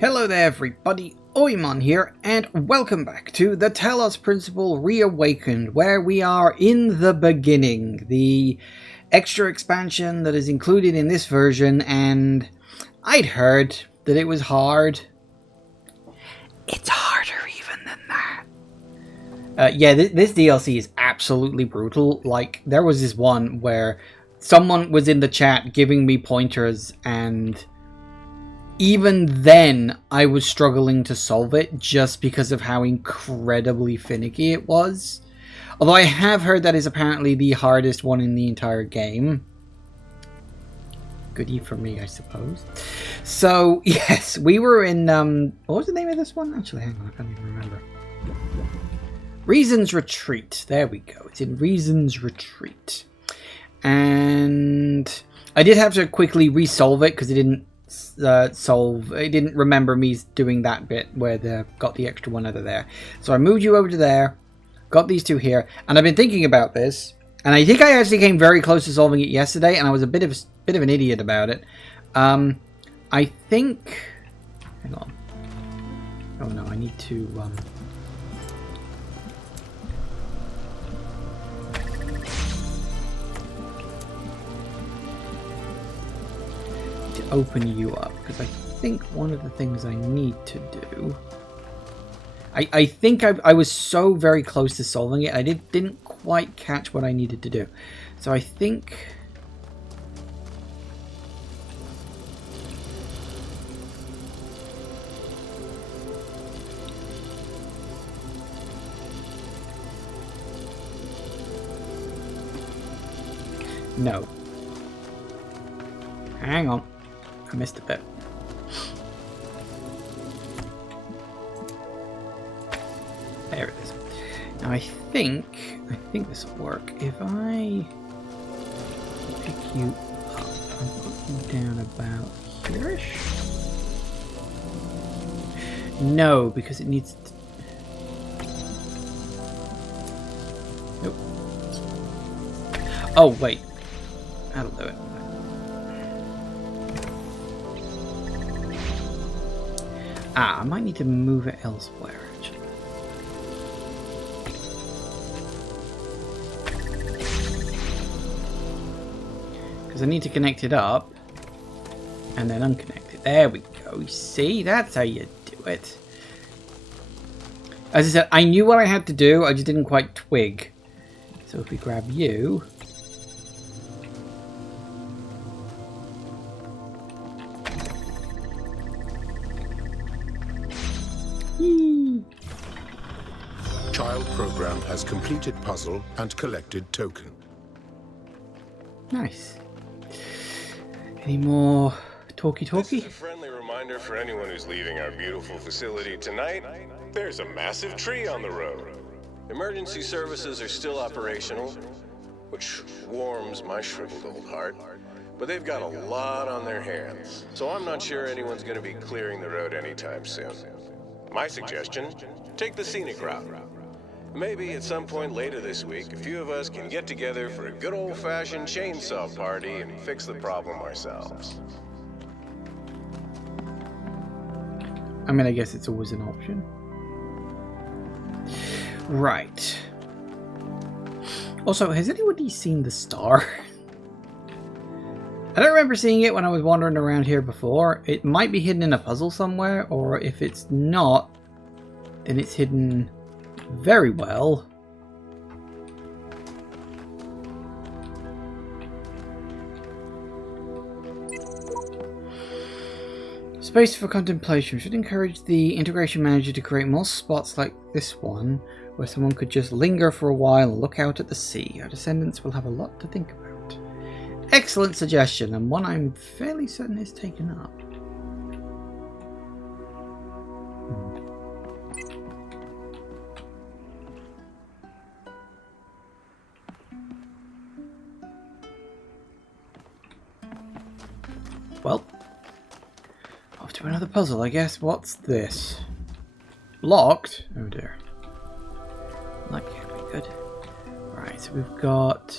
Hello there everybody, ELOHIM here, and welcome back to the Talos Principle Reawakened, where we are in the beginning, the extra expansion that is included in this version, and I'd heard that it was hard. It's harder even than that. Yeah, this DLC is absolutely brutal. Like, there was this one where someone was in the chat giving me pointers, and even then, I was struggling to solve it just because of how incredibly finicky it was. Although I have heard that is apparently the hardest one in the entire game. Goodie for me, I suppose. So, yes, we were in, what was the name of this one? Actually, hang on, I can't even remember. Reason's Retreat. There we go. It's in Reason's Retreat. And I did have to quickly resolve it because it didn't it didn't remember me doing that bit where they got the extra one out of there. So I moved you over to there, got these two here, and I've been thinking about this, and I think I actually came very close to solving it yesterday, and I was a bit of an idiot about it. I think, hang on. Oh no, I need to open you up, because I think one of the things I need to do, I think I was so very close to solving it, I didn't quite catch what I needed to do. So I think no, hang on, I missed a bit. There it is. Now I think this will work. If I pick you up and put you down about here-ish. No, because it needs to... Nope. Oh, wait. That'll do it. I might need to move it elsewhere, actually. Because I need to connect it up and then unconnect it. There we go. See, that's how you do it. As I said, I knew what I had to do, I just didn't quite twig. So if we grab you... Child program has completed puzzle and collected token. Nice. Any more talkie? This is a friendly reminder for anyone who's leaving our beautiful facility tonight. There's a massive tree on the road. Emergency services are still operational, which warms my shriveled old heart. But they've got a lot on their hands, so I'm not sure anyone's going to be clearing the road anytime soon. My suggestion, take the scenic route. Maybe at some point later this week, a few of us can get together for a good old-fashioned chainsaw party and fix the problem ourselves. I mean, I guess it's always an option. Right. Also, has anybody seen the star? I don't remember seeing it when I was wandering around here before. It might be hidden in a puzzle somewhere, or if it's not, then it's hidden very well. Space for contemplation should encourage the integration manager to create more spots like this one, where someone could just linger for a while and look out at the sea. Our descendants will have a lot to think about. Excellent suggestion, and one I'm fairly certain is taken up. Well, off to another puzzle, I guess. What's this? Locked? Oh dear. That can't be good. Right, so we've got...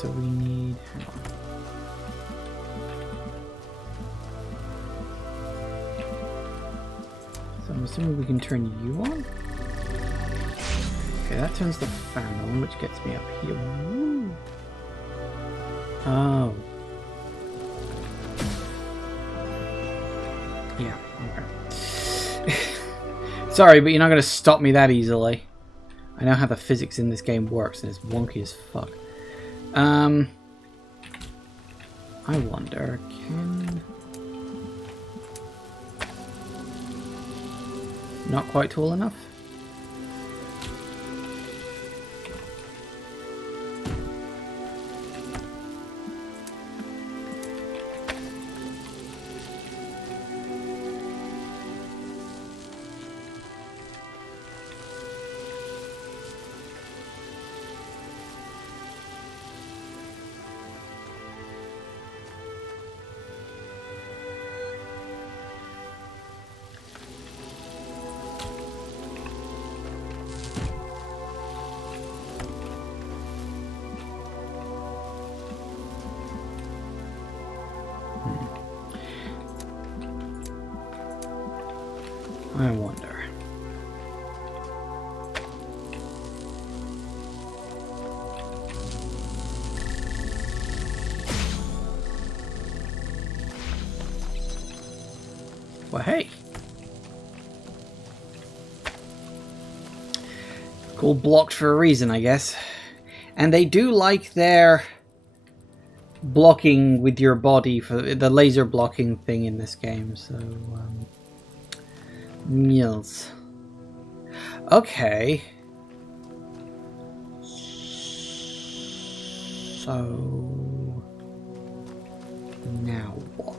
so we need... Hang on. So I'm assuming we can turn you on? Okay, that turns the fan on, which gets me up here. Woo. Oh. Yeah, okay. Sorry, but you're not going to stop me that easily. I know how the physics in this game works, and it's wonky as fuck. I wonder, can... Not quite tall enough? I wonder. Well, hey. Called blocked for a reason, I guess. And they do like their blocking with your body for the laser blocking thing in this game, so yes. Okay. So now what?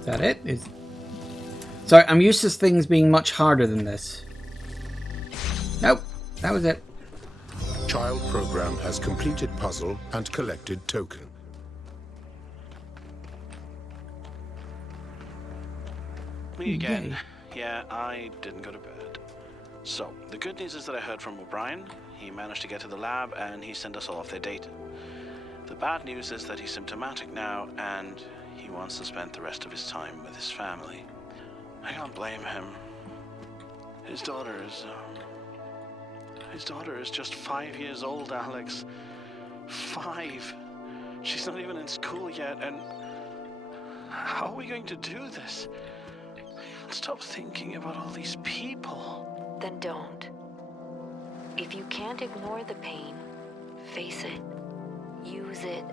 Is that it? Sorry, I'm used to things being much harder than this. Nope, that was it. Child program has completed puzzle and collected token. Me again. Yeah, I didn't go to bed. So, the good news is that I heard from O'Brien. He managed to get to the lab and he sent us all off their data. The bad news is that he's symptomatic now and he wants to spend the rest of his time with his family. I can't blame him. His daughter is just 5 years old, Alex. 5. She's not even in school yet, and how are we going to do this? Stop thinking about all these people. Then don't. If you can't ignore the pain, face it. Use it.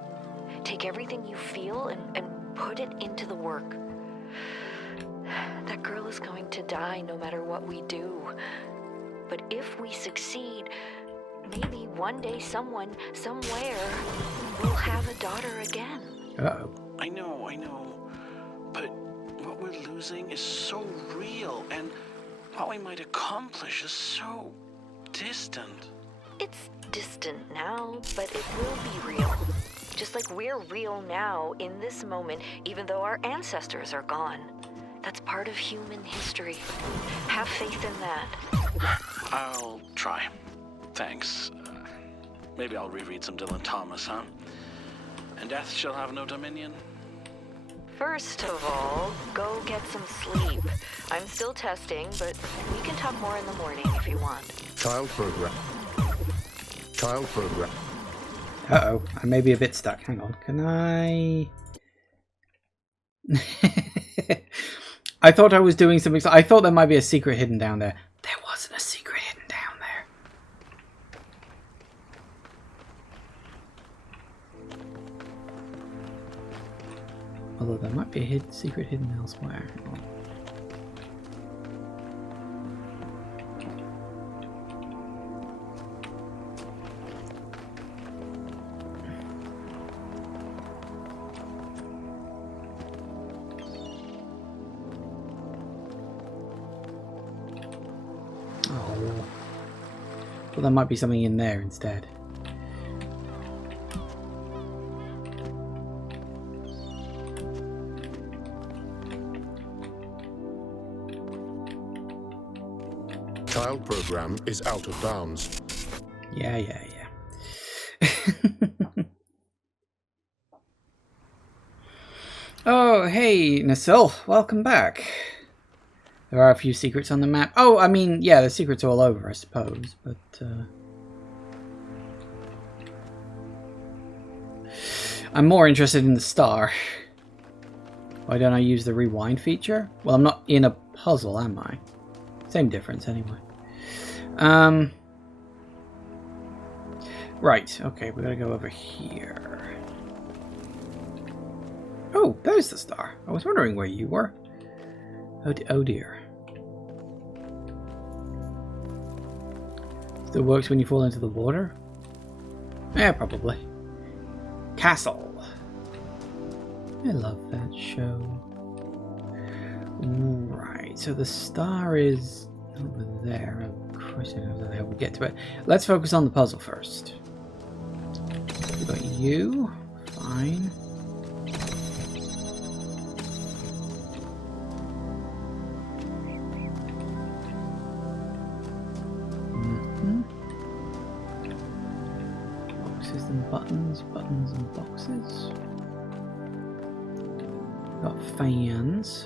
Take everything you feel and put it into the work. That girl is going to die no matter what we do. But if we succeed, maybe one day someone, somewhere, will have a daughter again. Uh-oh. I know. But what we're losing is so real, and what we might accomplish is so distant. It's distant now, but it will be real. Just like we're real now, in this moment, even though our ancestors are gone. That's part of human history. Have faith in that. I'll try. Thanks. Maybe I'll reread some Dylan Thomas, huh? And death shall have no dominion. First of all, go get some sleep. I'm still testing, but we can talk more in the morning if you want. Child program. Uh-oh, I may be a bit stuck. Hang on, can I... I thought I was doing something. I thought there might be a secret hidden down there. There wasn't a secret hidden down there. Although there might be a secret hidden elsewhere. Well, there might be something in there instead. child program is out of bounds. Yeah. Oh, hey, Nasil. Welcome back. There are a few secrets on the map. Oh, I mean, yeah, the secret's all over, I suppose, but, I'm more interested in the star. Why don't I use the rewind feature? Well, I'm not in a puzzle, am I? Same difference, anyway. Right, okay, we gotta go over here. Oh, there's the star. I was wondering where you were. Oh dear. Still works when you fall into the water? Yeah, probably. Castle. I love that show. Right, so the star is over there. Of course, I don't know how we get to it. Let's focus on the puzzle first. We got you. Fine. Boxes and buttons, buttons and boxes. Got fans.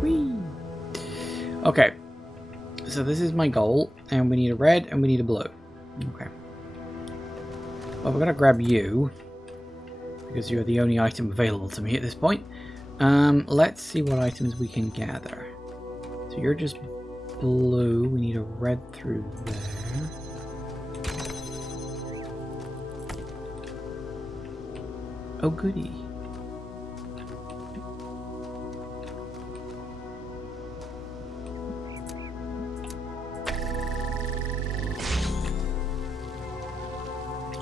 Whee! Okay. So this is my goal, and we need a red and we need a blue. Okay. Well, we're gonna grab you because you're the only item available to me at this point. Let's see what items we can gather. So you're just blue. We need a red through there. Oh, goody.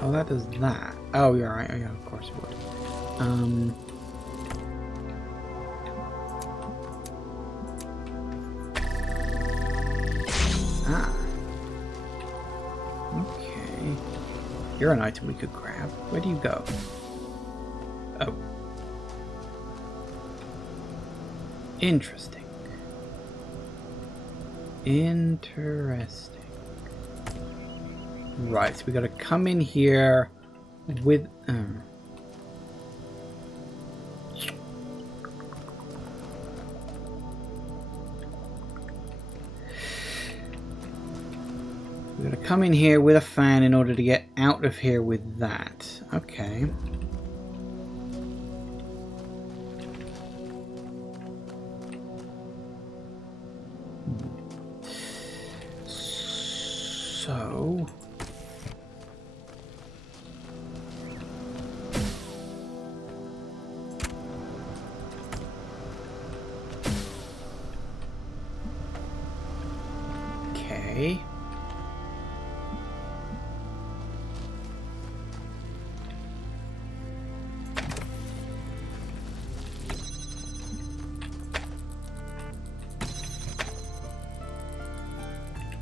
Oh, that does that. Oh, you're right. Oh, yeah, of course it would. Ah. Okay. You're an item we could grab. Where do you go? Oh. Interesting. Interesting. Right, so we gotta come in here with... We gotta come in here with a fan in order to get out of here with that. Okay. So... Okay.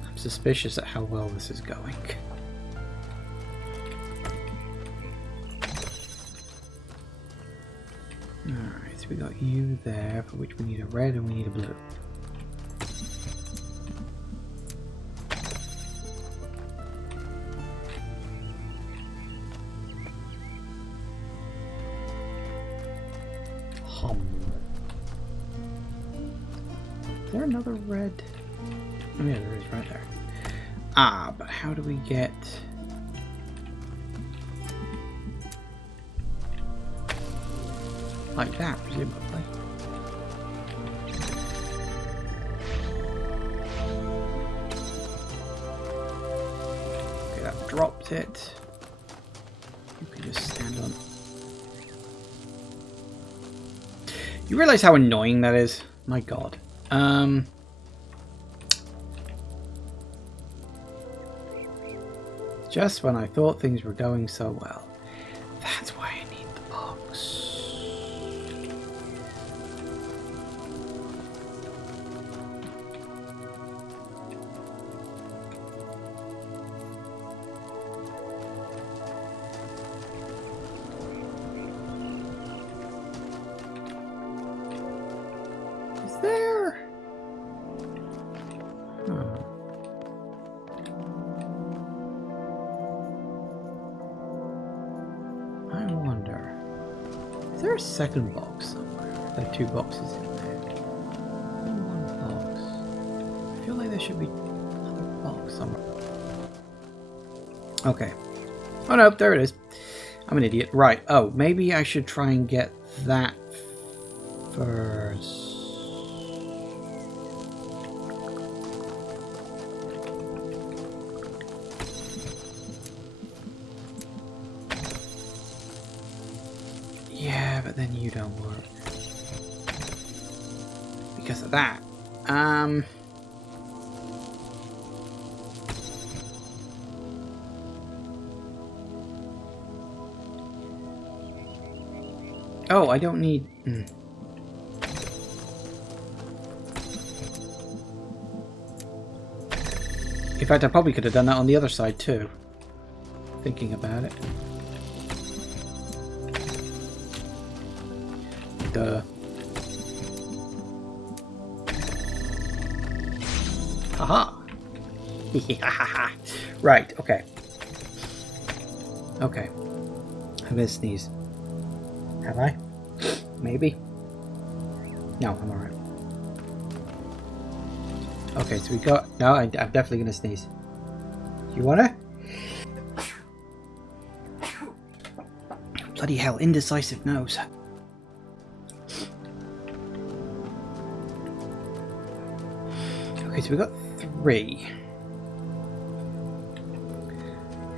I'm suspicious at how well this is going. Alright, so we got you there, for which we need a red and we need a blue. Is there another red? Oh yeah, there is right there. Ah, but how do we get... like that, presumably. Okay, that dropped it. You can just stand on... You realize how annoying that is? My god. Just when I thought things were going so well. That's why I need the box. Huh. I wonder, is there a second box somewhere? There are 2 boxes in there. Only 1 box. I feel like there should be another box somewhere. Okay. Oh no, there it is. I'm an idiot. Right. Oh, maybe I should try and get that first. Yeah, but then you don't work. Because of that. Oh, I don't need... In fact, I probably could have done that on the other side too. Thinking about it. Duh. Haha! Right, okay. Okay. I'm gonna sneeze. Have I? Maybe? No, I'm alright. Okay, so we got... No, I'm definitely gonna sneeze. You wanna? Bloody hell, indecisive nose. Okay, so we got 3.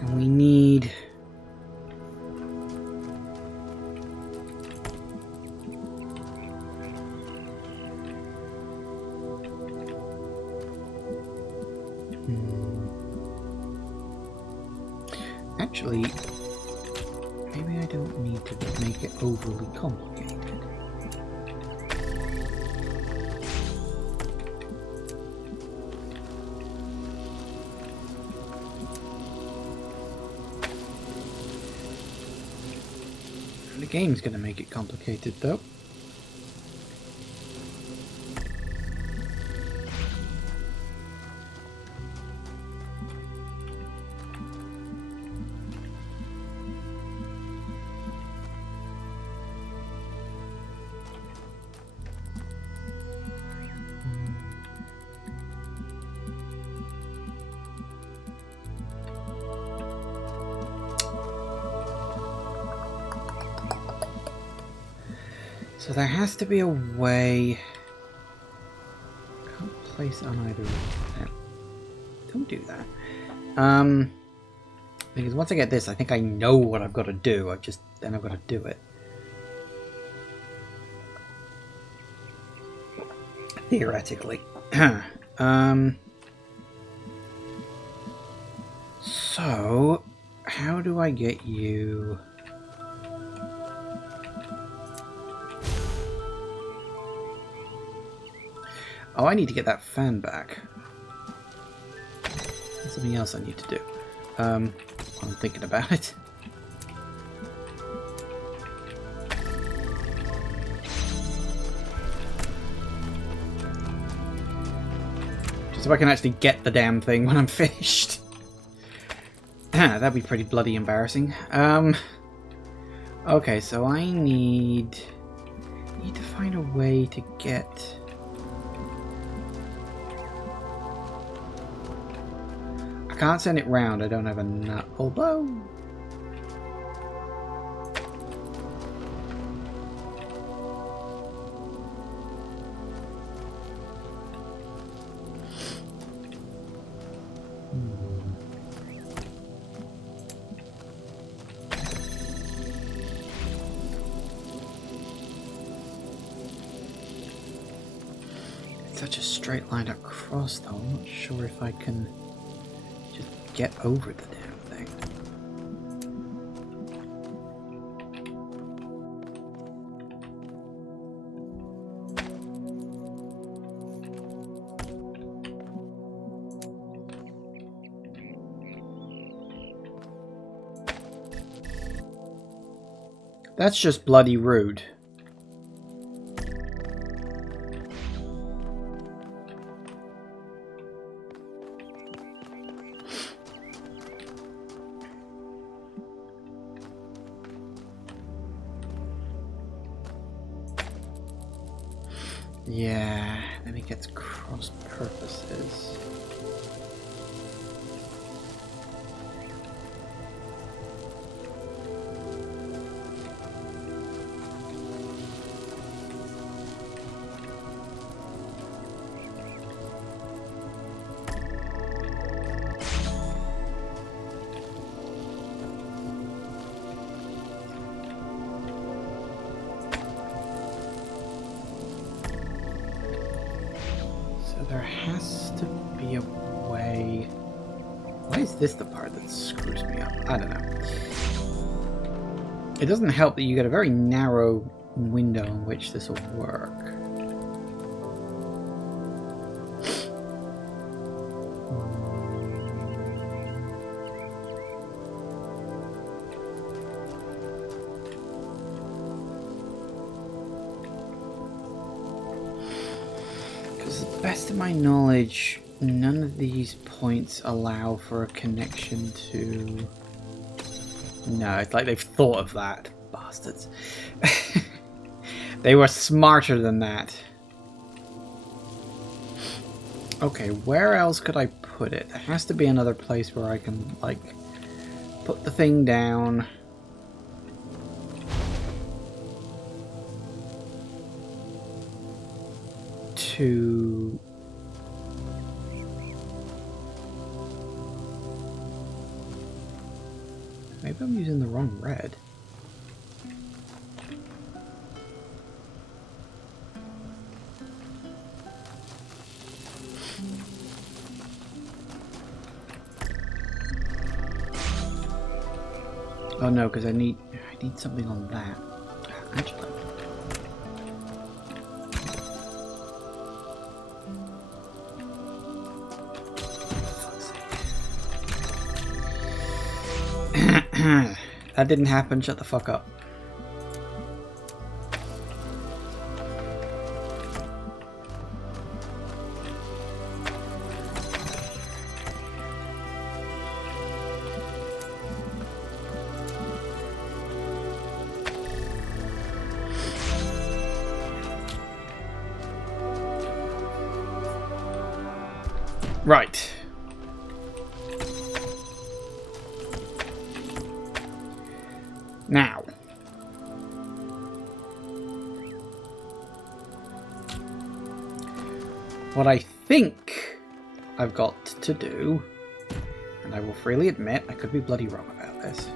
And we need... Actually, maybe I don't need to make it overly complicated. The game's gonna make it complicated though. So there has to be a way. Can't place on either of them. Don't do that. Because once I get this, I think I know what I've got to do. Then I've got to do it. Theoretically. So how do I get you? Oh, I need to get that fan back. There's something else I need to do. I'm thinking about it. Just so I can actually get the damn thing when I'm finished. That'd be pretty bloody embarrassing. Okay, so I need to find a way to get... I can't send it round, I don't have a nut, although... It's such a straight line across though, I'm not sure if I can just get over the damn thing. That's just bloody rude. Yeah, then it gets cross purposes. There has to be a way. Why is this the part that screws me up? I don't know. It doesn't help that you get a very narrow window in which this will work. Best of my knowledge, none of these points allow for a connection to... No, it's like they've thought of that. Bastards. They were smarter than that. Okay, where else could I put it? There has to be another place where I can, like, put the thing down. To... Maybe I'm using the wrong red. Oh no, because I need something on that. Actually. That didn't happen, shut the fuck up. Right. Now. What I think I've got to do, and I will freely admit I could be bloody wrong about this.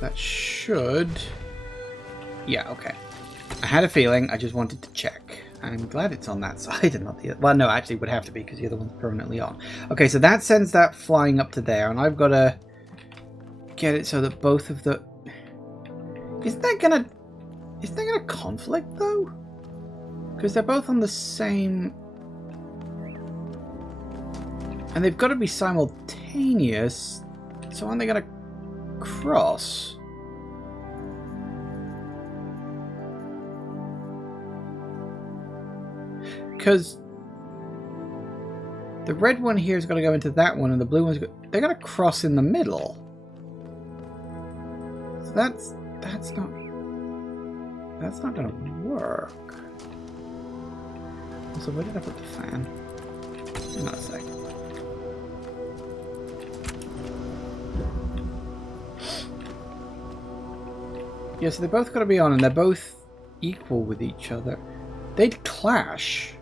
That should... Yeah, okay. I had a feeling, I just wanted to check. I'm glad it's on that side and not the other. Well, no, actually it would have to be because the other one's permanently on. Okay, so that sends that flying up to there, and I've got to get it so that both of the... Isn't that gonna conflict, though? Because they're both on the same... And they've got to be simultaneous, so aren't they gonna cross? Because the red one here is going to go into that one, and the blue one's they're going to cross in the middle. So that's not going to work. So where did I put the fan? Hang on a sec. Yeah, so they're both got to be on, and they're both equal with each other. They'd clash.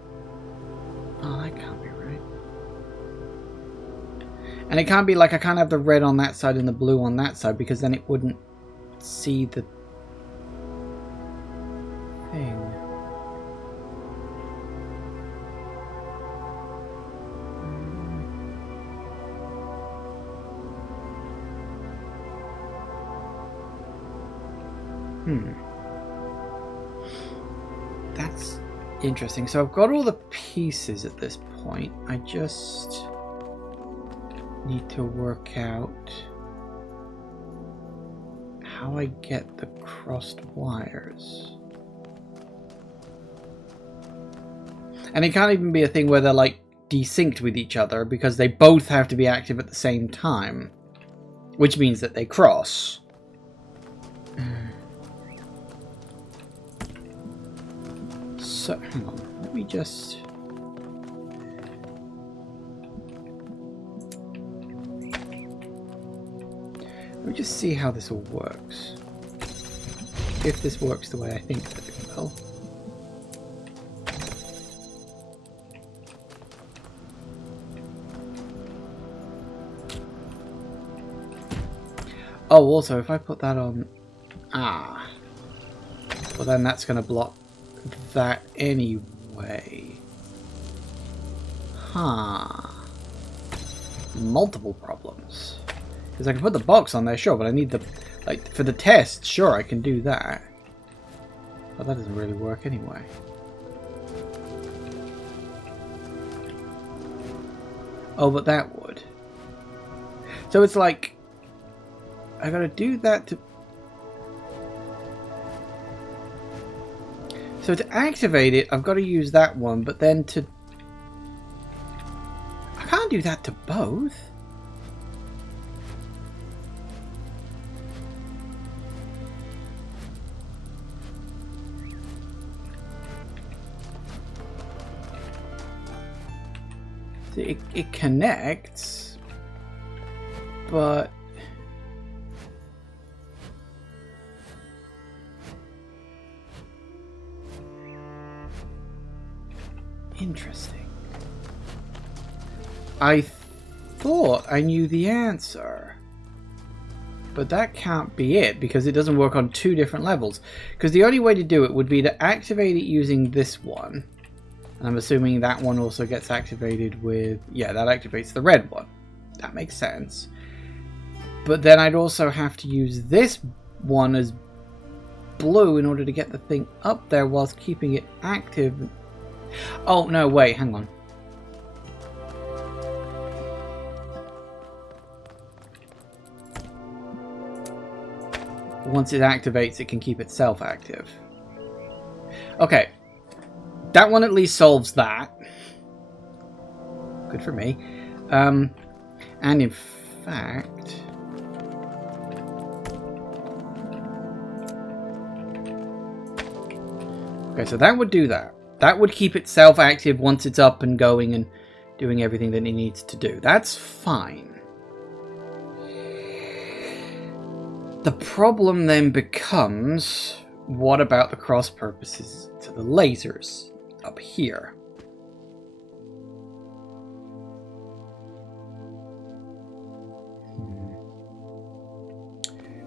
Oh, that can't be right. And it can't be like I can't have the red on that side and the blue on that side, because then it wouldn't see the thing. That's interesting. So I've got all the pieces at this point. I just need to work out how I get the crossed wires. And it can't even be a thing where they're like desynced with each other because they both have to be active at the same time, which means that they cross. So, hang on, let me just... Let me just see how this all works. If this works the way I think that it will. Oh, also, if I put that on... Ah. Well, then that's going to block that anyway. Huh. Multiple problems. Because I can put the box on there, sure, but I need the... Like, for the test, sure, I can do that. But that doesn't really work anyway. Oh, but that would. So it's like... I gotta do that to... So to activate it, I've got to use that one, but then to... I can't do that to both. It connects, but... Interesting. I thought I knew the answer. But that can't be it, because it doesn't work on two different levels. Because the only way to do it would be to activate it using this one. And I'm assuming that one also gets activated with... Yeah, that activates the red one. That makes sense. But then I'd also have to use this one as blue in order to get the thing up there whilst keeping it active. Oh, no, wait, hang on. Once it activates, it can keep itself active. Okay. That one at least solves that. Good for me. And in fact... Okay, so that would do that. That would keep itself active once it's up and going and doing everything that it needs to do. That's fine. The problem then becomes, what about the cross purposes to the lasers up here?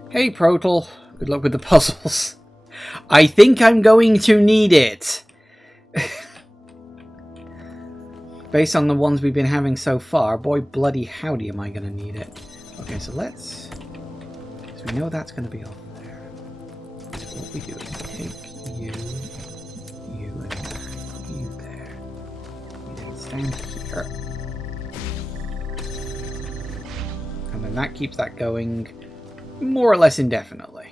Hey, Protal. Good luck with the puzzles. I think I'm going to need it. Based on the ones we've been having so far, boy bloody howdy am I going to need it. Okay, so let's... So we know that's going to be off there. So what we do is take you, and put you there. You then stand here. And then that keeps that going more or less indefinitely.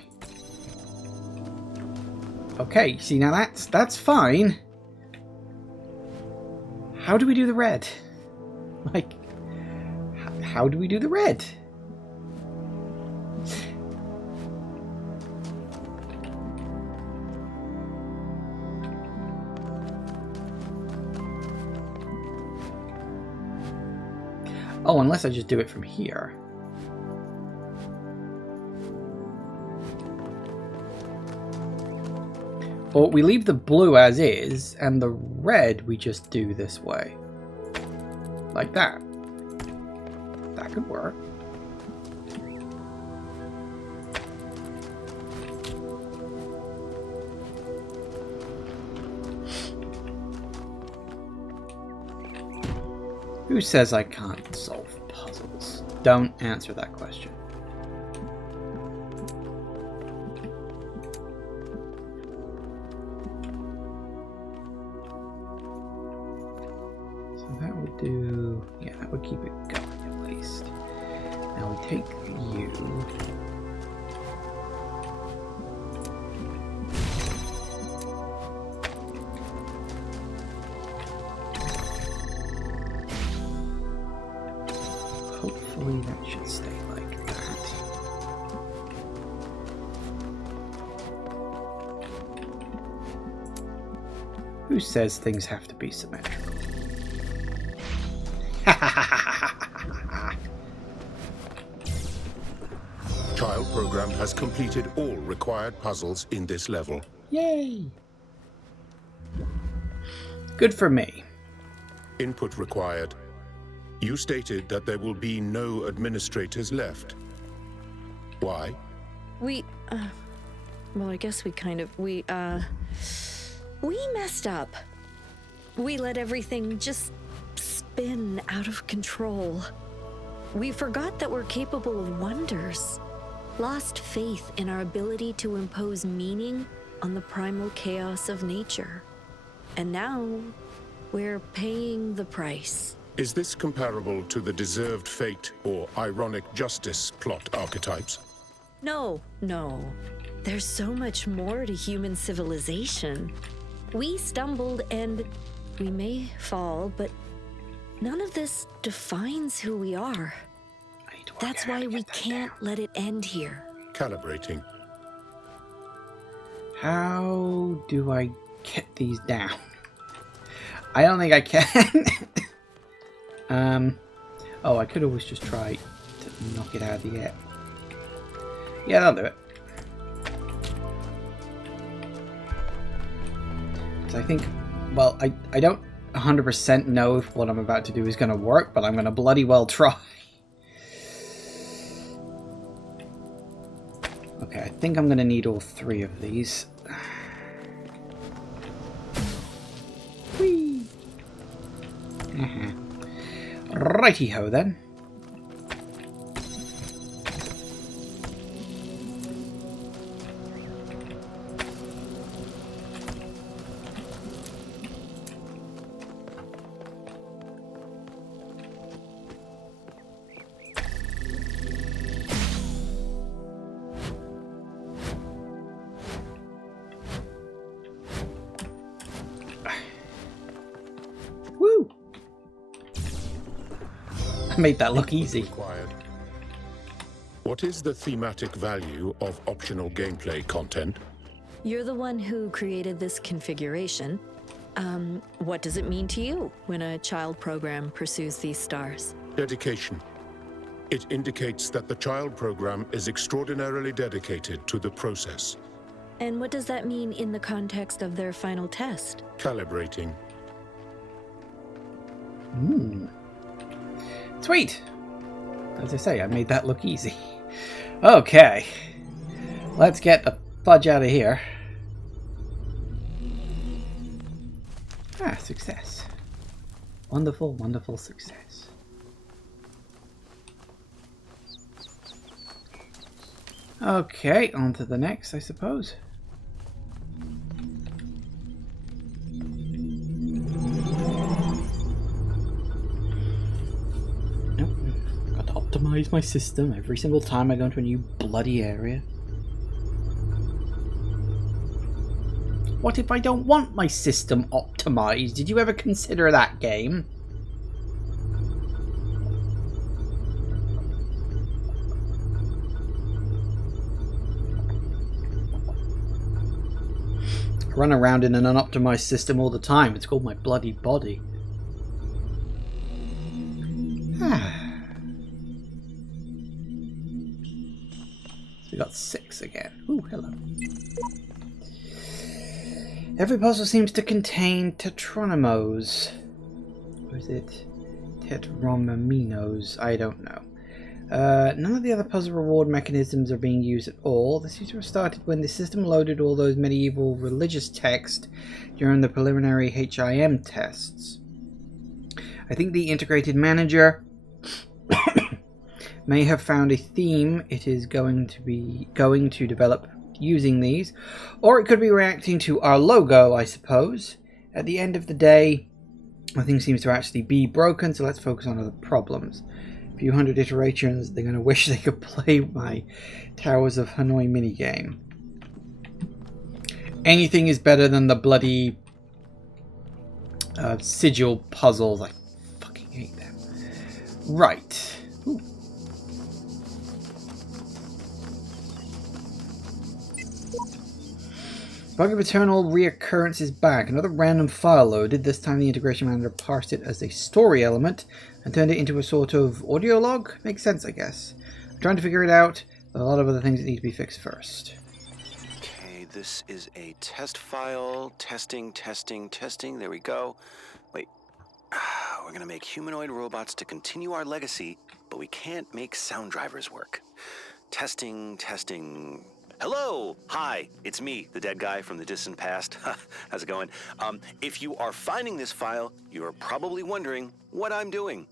Okay, see now that's fine. How do we do the red? Like, how do we do the red? Oh, unless I just do it from here. Or we leave the blue as is, and the red we just do this way. Like that. That could work. Who says I can't solve puzzles? Don't answer that question. Do, yeah, that would keep it going at least. Now we take you. hopefully that should stay like that. Who says things have to be symmetrical? Child program has completed all required puzzles in this level. Yay! Good for me. Input required. You stated that there will be no administrators left. Why? Well, I guess we messed up. We let everything just spin out of control. We forgot that we're capable of wonders. Lost faith in our ability to impose meaning on the primal chaos of nature. And now, we're paying the price. Is this comparable to the deserved fate or ironic justice plot archetypes? No. There's so much more to human civilization. We stumbled and we may fall, but none of this defines who we are. That's why we can't let it end here. Calibrating. How do I get these down? I don't think I can. Oh, I could always just try to knock it out of the air. Yeah, that'll do it. So I think, well, I don't 100% know if what I'm about to do is going to work, but I'm going to bloody well try. Okay, I think I'm going to need all three of these. Whee! Righty-ho then. Woo! I made that look easy. Required. What is the thematic value of optional gameplay content? You're the one who created this configuration. What does it mean to you when a child program pursues these stars? Dedication. It indicates that the child program is extraordinarily dedicated to the process. And what does that mean in the context of their final test? Calibrating. Sweet! As I say, I made that look easy. Okay. Let's get the fudge out of here. Ah, success. Wonderful, wonderful success. Okay, on to the next, I suppose. Got to optimize my system every single time I go into a new bloody area. What if I don't want my system optimized? Did you ever consider that, game? I run around in an unoptimized system all the time. It's called my bloody body. So we got 6 again. Ooh, hello. Every puzzle seems to contain tetronymos. Or is it tetrominos? I don't know. None of the other puzzle reward mechanisms are being used at all. This seems to have started when the system loaded all those medieval religious texts during the preliminary HIM tests. I think the integrated manager may have found a theme it is going to develop using these, or it could be reacting to our logo, I suppose. At the end of the day, nothing seems to actually be broken, so let's focus on other problems. A few hundred iterations, they're going to wish they could play my Towers of Hanoi minigame. Anything is better than the bloody sigil puzzles. I fucking hate them. Right. Ooh, Bug of eternal reoccurrence is back. Another random file loaded. This time the integration manager parsed it as a story element and turned it into a sort of audio log. Makes sense, I guess. I'm trying to figure it out. But a lot of other things that need to be fixed first. Okay, this is a test file. Testing. There we go. Wait. We're gonna make humanoid robots to continue our legacy, but we can't make sound drivers work. Testing. Hello! Hi, it's me, the dead guy from the distant past. How's it going? If you are finding this file, you're probably wondering what I'm doing.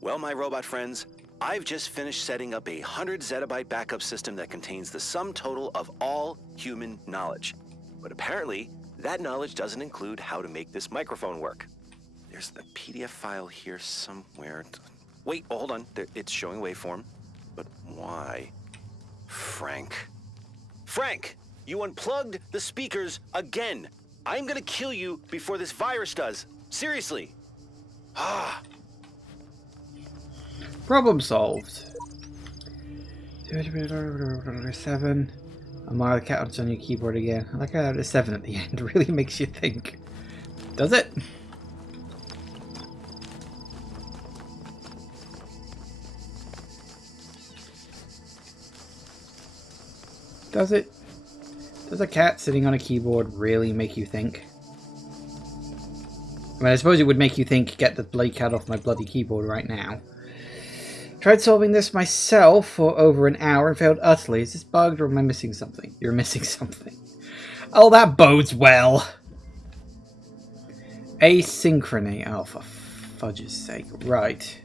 Well, my robot friends, I've just finished setting up a 100 zettabyte backup system that contains the sum total of all human knowledge. But apparently, that knowledge doesn't include how to make this microphone work. There's the PDF file here somewhere. Wait, hold on. It's showing waveform. But why? Frank, you unplugged the speakers again. I'm gonna kill you before this virus does. Seriously. Problem solved. 7. Amara the cat on your keyboard again. I like how the 7 at the end really makes you think. Does it? Does it? Does a cat sitting on a keyboard really make you think? I mean, I suppose it would make you think, get the bloody cat off my bloody keyboard right now. Tried solving this myself for over an hour and failed utterly. Is this bugged or am I missing something? You're missing something. Oh, that bodes well. Asynchrony. Oh, for fudge's sake. Right.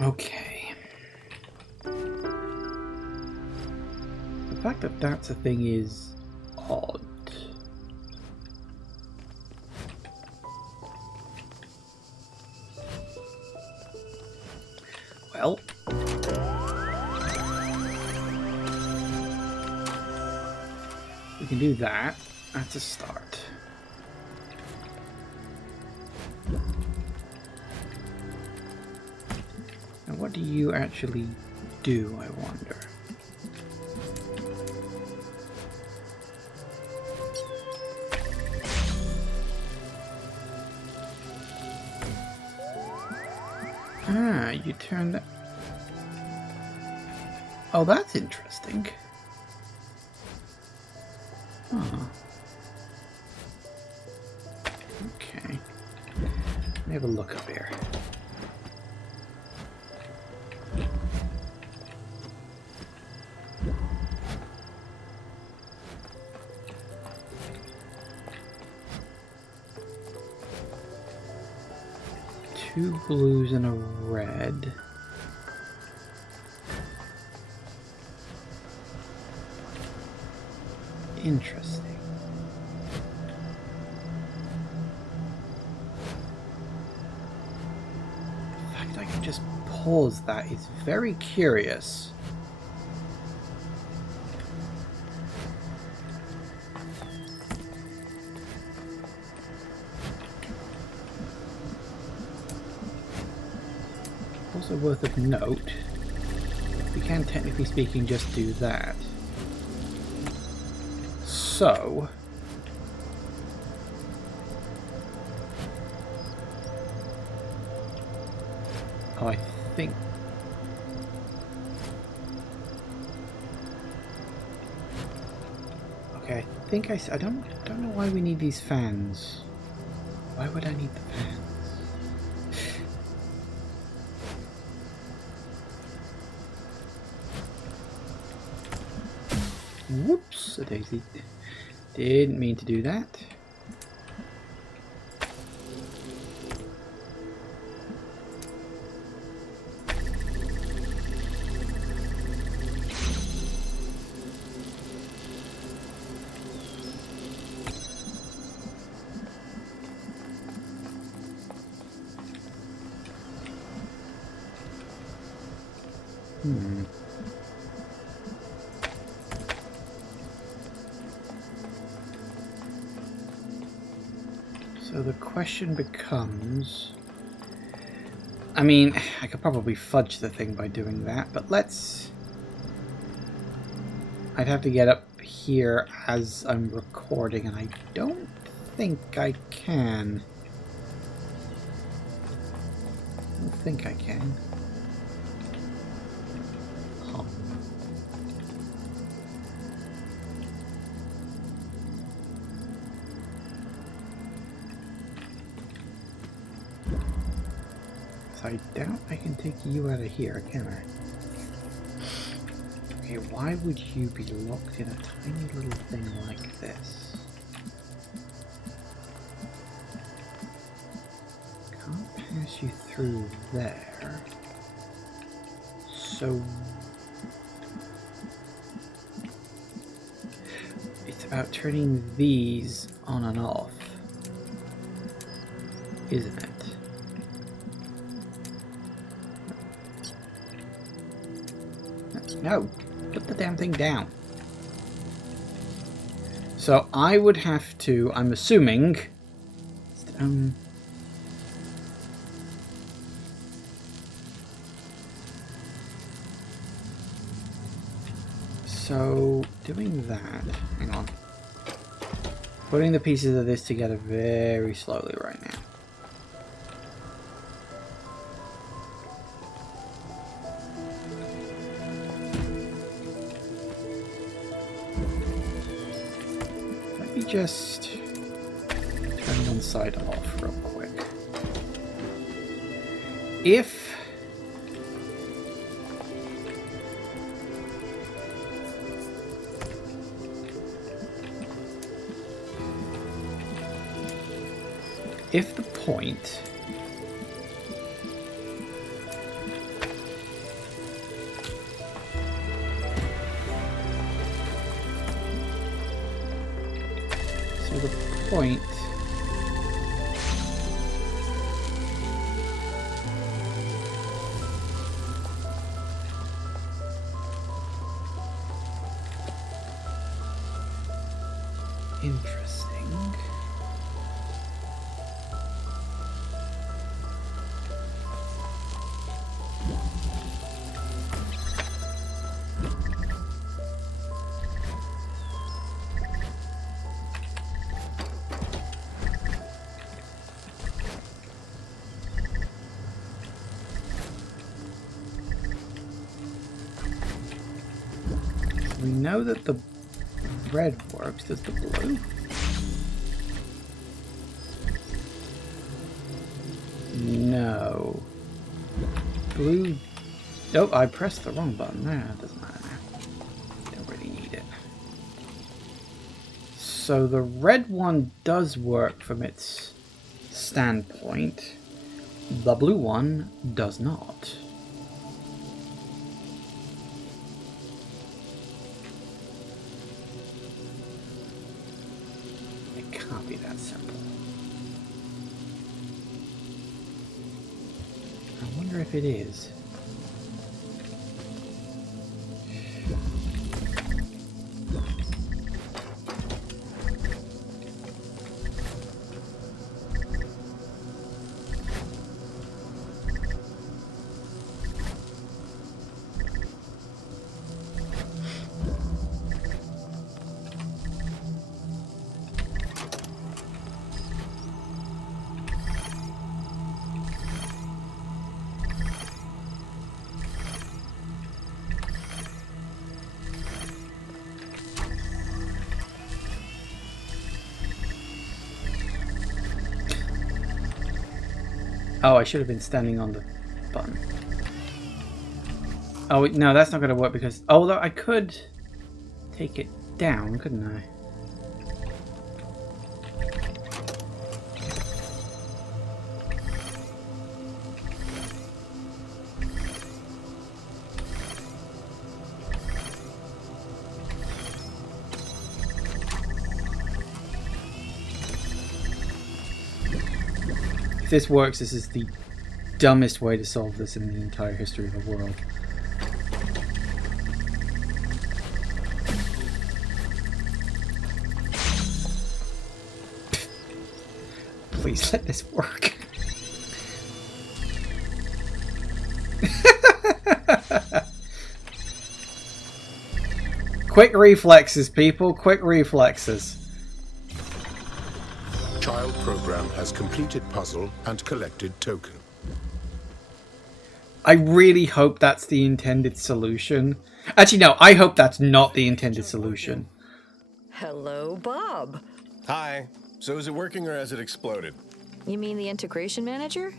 Okay. The fact that that's a thing is odd. Well. We can do that. That's a start. Now, what do you actually do, I wonder? Ah, you turn that... Oh, that's interesting. Huh. Okay. Let me have a look up here. Two blues and a red. Interesting. The fact I can just pause that is very curious. Also worth of note, we can technically speaking just do that. So, I think okay, I don't know why we need these fans. Why would I need the fans? Whoops, a daisy. Didn't mean to do that. So the question becomes... I mean, I could probably fudge the thing by doing that, but let's... I'd have to get up here as I'm recording, and I don't think I can. I don't think I can. Huh. So I doubt I can take you out of here, can I? Okay, why would you be locked in a tiny little thing like this? Can't pass you through there. So... it's about turning these on and off, isn't it? No, put the damn thing down. So I would have to, I'm assuming, so doing that, hang on, putting the pieces of this together very slowly right now. Just turn one side off real quick. If the point interesting. We know that the red works. Does the blue? No. Blue... oh, I pressed the wrong button. Nah, it doesn't matter now. Don't really need it. So the red one does work from its standpoint. The blue one does not. Can't be that simple. I wonder if it is. Oh, I should have been standing on the button. Oh, no, that's not going to work because... although I could take it down, couldn't I? If this works, this is the dumbest way to solve this in the entire history of the world. Please let this work. Quick reflexes, people. Quick reflexes. Child program has completed puzzle and collected token. I really hope that's the intended solution. Actually, no, I hope that's not the intended solution. Hello, Bob. Hi. So is it working or has it exploded? You mean the integration manager?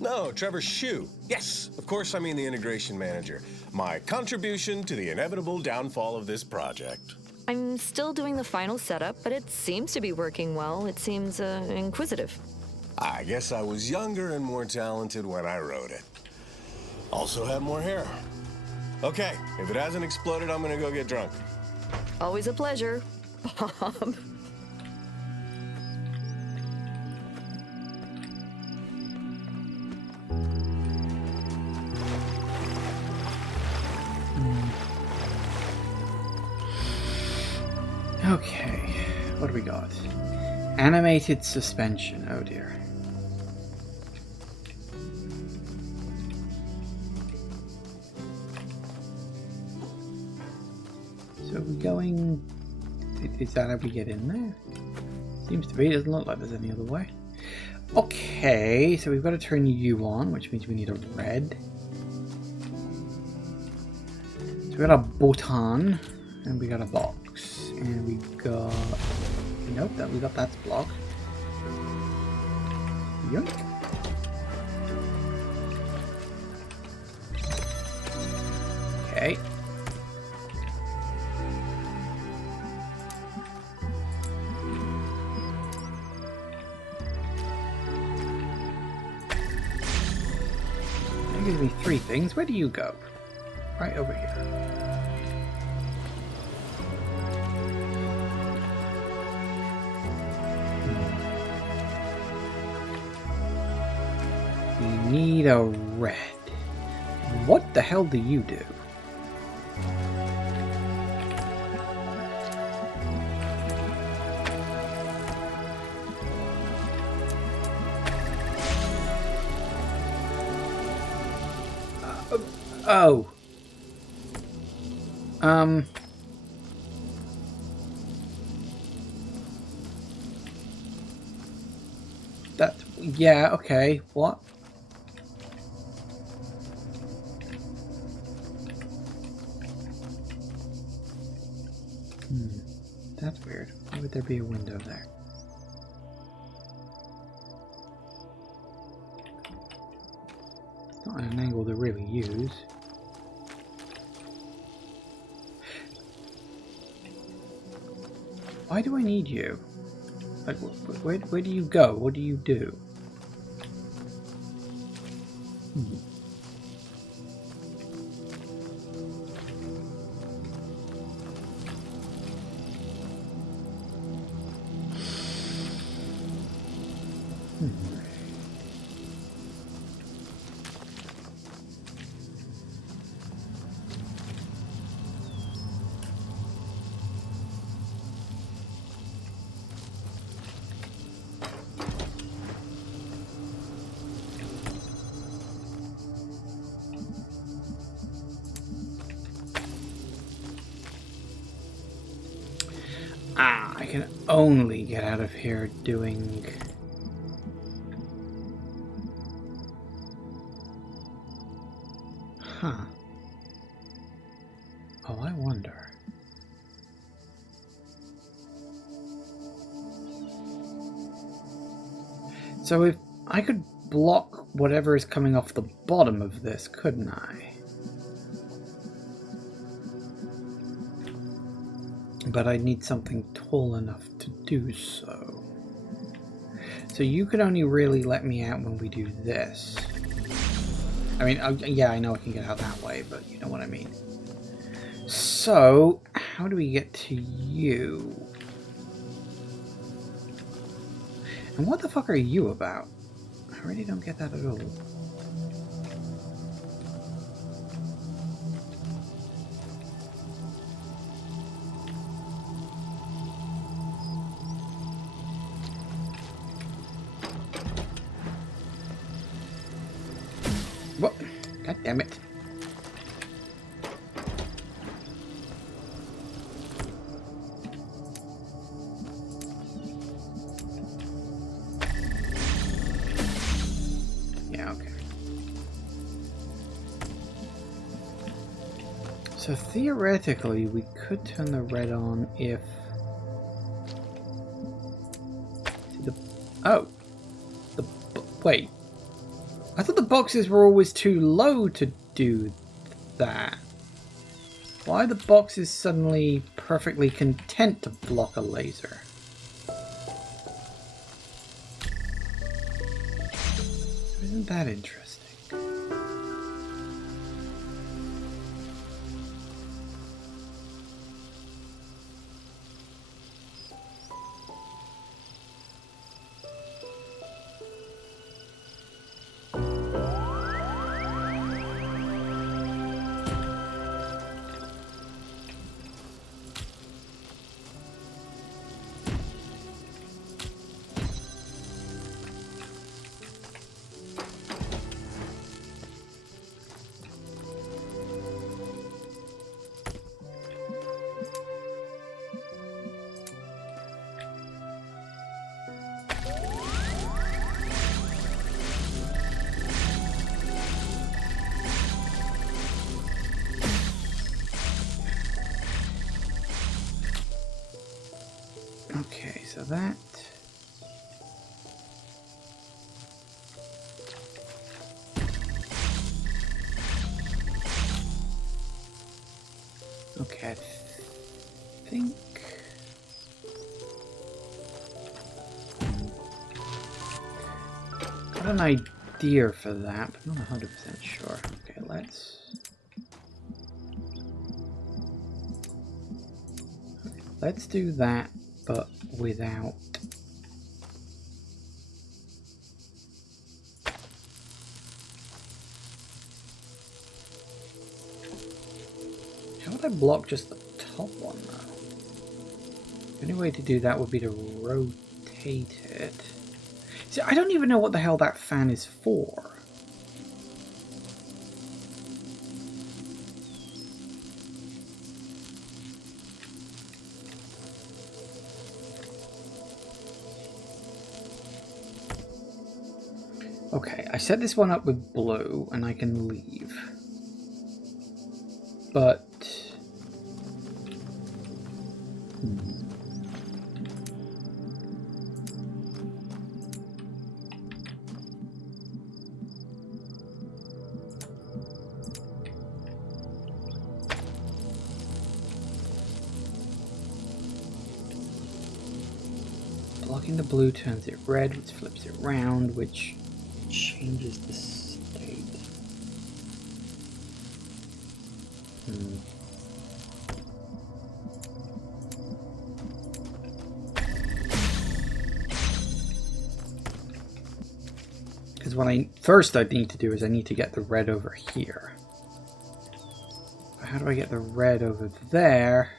No, Trevor's shoe. Yes, of course I mean the integration manager. My contribution to the inevitable downfall of this project. I'm still doing the final setup, but it seems to be working well. It seems inquisitive. I guess I was younger and more talented when I wrote it. Also had more hair. Okay, if it hasn't exploded, I'm gonna go get drunk. Always a pleasure, Bob. Okay, what do we got? Animated suspension, oh dear. So we're going... Is that how we get in there? Seems to be, doesn't look like there's any other way. Okay, so we've got to turn you on, which means we need a red. So we got a button, and we got a box. And we got... Nope, we got that block. Yoink. Okay. That gives me 3 things. Where do you go? Right over here. We need a red. What the hell do you do? Oh. That, yeah, okay, what? That's weird. Why would there be a window there? It's not an angle to really use. Why do I need you? Like, where do you go? What do you do? I can only get out of here doing... Huh. Oh, I wonder. So if I could block whatever is coming off the bottom of this, couldn't I? But I'd need something tall enough to do so. So you could only really let me out when we do this. I mean, yeah, I know I can get out that way, but you know what I mean. So, how do we get to you? And what the fuck are you about? I really don't get that at all. God damn it. Yeah, okay. So theoretically, we could turn the red on if... Oh. Wait. I thought the boxes were always too low to do that. Why are the boxes suddenly perfectly content to block a laser? Isn't that interesting? Okay, so that... Okay, I think... Got an idea for that, but not 100% sure. Okay, let's do that, but without... How would I block just the top one, though? The only way to do that would be to rotate it. See, I don't even know what the hell that fan is for. Okay, I set this one up with blue, and I can leave. But... Blocking the blue turns it red, which flips it round, which changes the state. Because what first I need to do is I need to get the red over here. But how do I get the red over there?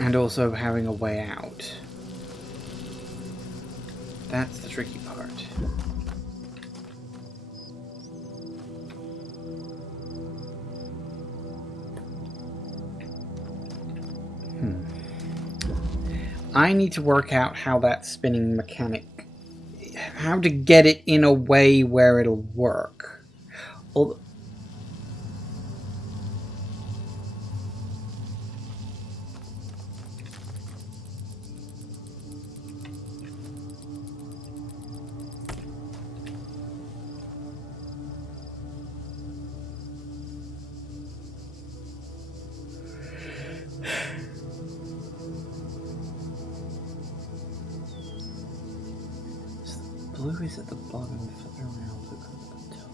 And also having a way out. That's the tricky part. I need to work out how that spinning mechanic... How to get it in a way where it'll work. Although, blue is at the bottom, flip it around, look at the top.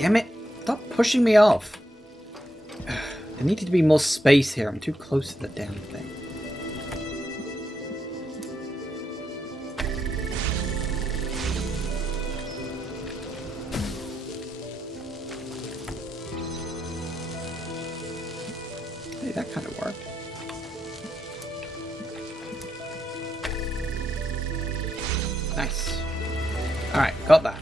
Damn it! Stop pushing me off. There needed to be more space here. I'm too close to the damn thing. Hey, that kind of worked. Nice. Alright, got that.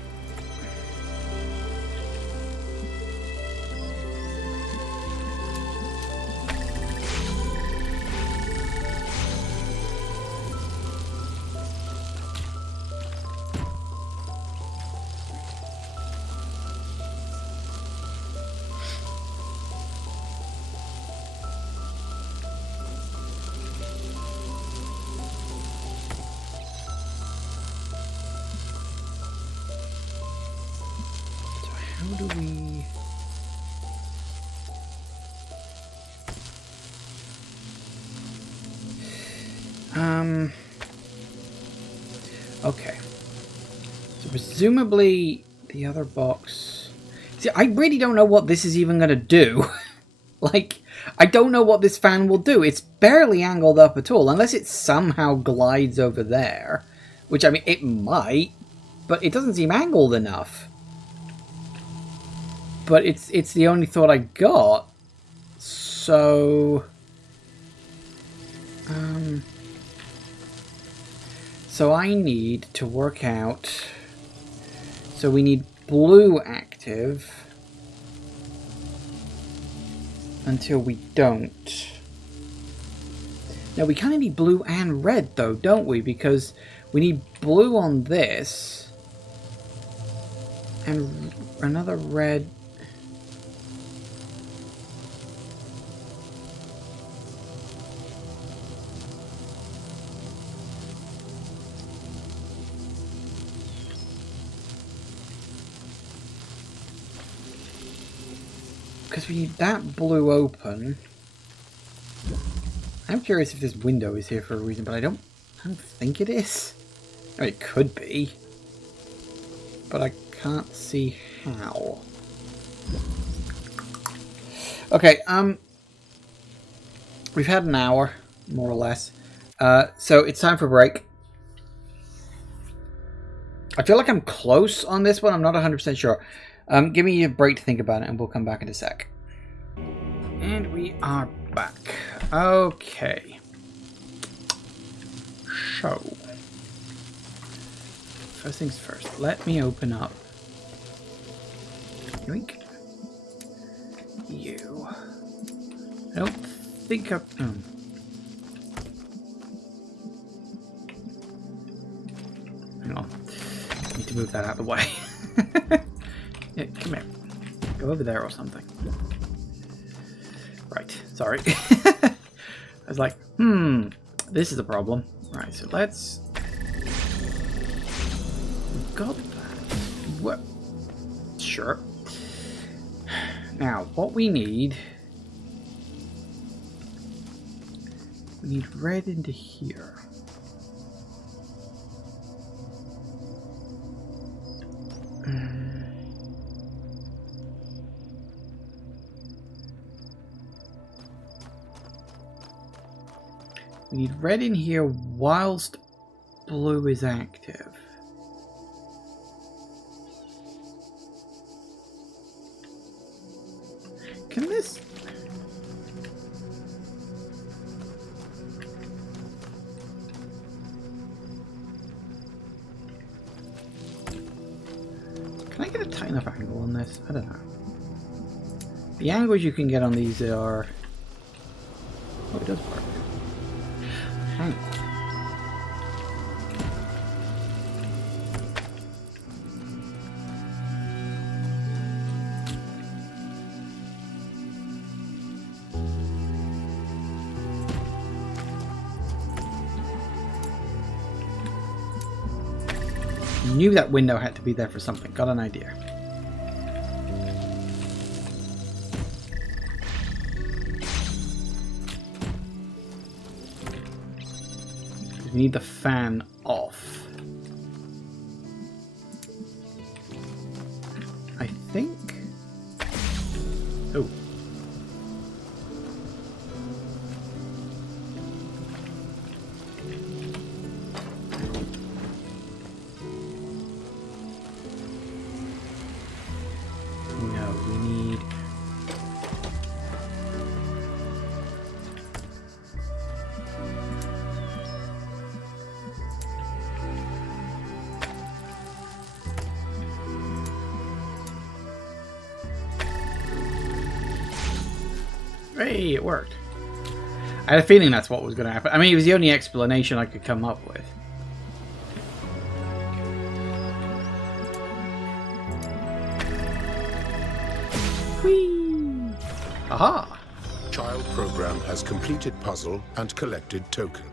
How do we... Okay. So presumably the other box... See, I really don't know what this is even going to do. Like, I don't know what this fan will do. It's barely angled up at all, unless it somehow glides over there. Which, I mean, it might, but it doesn't seem angled enough. But it's the only thought I got. So... So I need to work out... So we need blue active... until we don't. Now we kind of need blue and red though, don't we? Because we need blue on this... and another red... because we need that blue open. I'm curious if this window is here for a reason, but I don't think it is. I mean, it could be, but I can't see how. Okay, we've had an hour, more or less. So it's time for a break. I feel like I'm close on this one. I'm not 100% sure. Give me a break to think about it, and we'll come back in a sec. And we are back. Okay. So, first things first. Let me open up. Yoink. You. I don't think I... Hang on. I need to move that out of the way. Yeah, come here. Go over there or something. Right, sorry. I was like, this is a problem. Right, so let's... We've got that. What? Sure. Now, what we need... We need red into here. We need red in here whilst blue is active. Can this... Can I get a tight enough angle on this? I don't know. The angles you can get on these are... Oh, it does work. Hang on. Knew that window had to be there for something. Got an idea. We need the fan off. I think. Oh. No, we need... Hey, it worked. I had a feeling that's what was going to happen. I mean, it was the only explanation I could come up with. Whee! Aha! Child program has completed puzzle and collected token.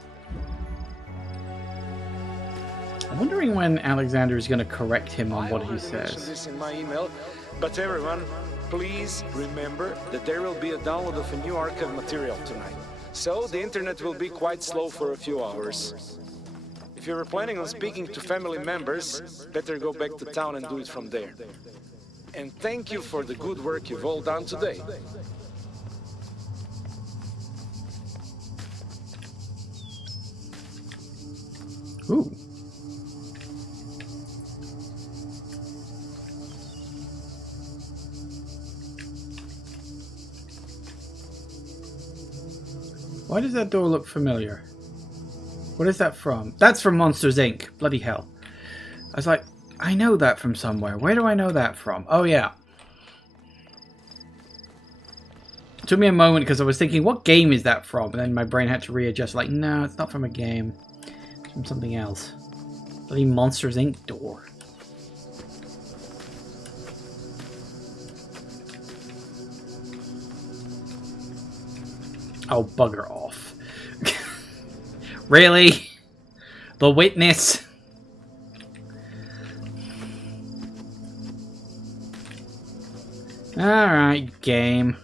I'm wondering when Alexander is going to correct him on what he I already mentioned says. this in my email, but everyone, please remember that there will be a download of a new archive material tonight. So the internet will be quite slow for a few hours. If you were planning on speaking to family members, better go back to town and do it from there. And thank you for the good work you've all done today. Ooh. Why does that door look familiar? What is that from? That's from Monsters, Inc. Bloody hell. I was like, I know that from somewhere. Where do I know that from? Oh, yeah. It took me a moment because I was thinking, what game is that from? And then my brain had to readjust. Like, no, it's not from a game. It's from something else. Bloody Monsters, Inc. door. Oh, bugger off. Really? The witness? Alright, game.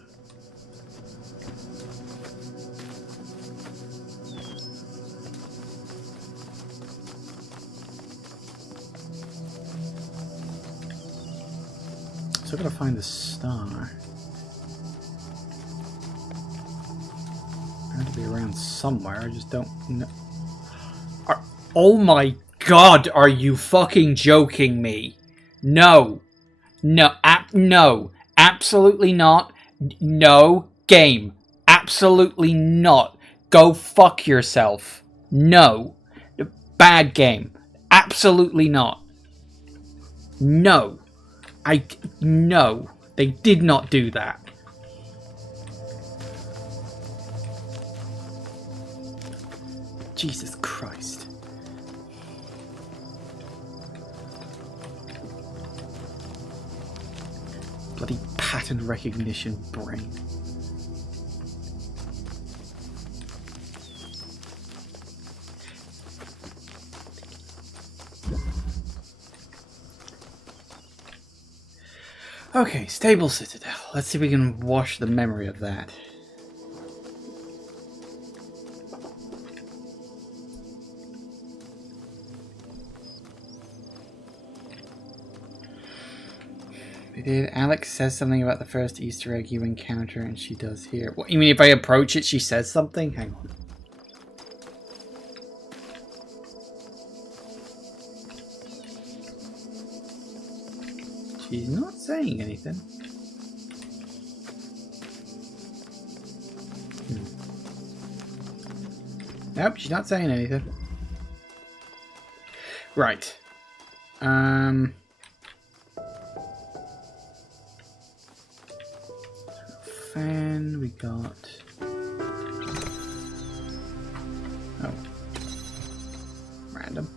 Still gotta find the star. It had to be around somewhere, I just don't know. Oh my god, are you fucking joking me? No. No, no. Absolutely not. No. Game. Absolutely not. Go fuck yourself. No. Bad game. Absolutely not. No. No. They did not do that. Jesus Christ. Bloody pattern recognition brain. Okay, stable citadel. Let's see if we can wash the memory of that. We did. Alex says something about the first Easter egg you encounter, and she does here. What, you mean if I approach it, she says something? Hang on. She's not saying anything. Nope, she's not saying anything. Right. Fan, we got... Oh. Random.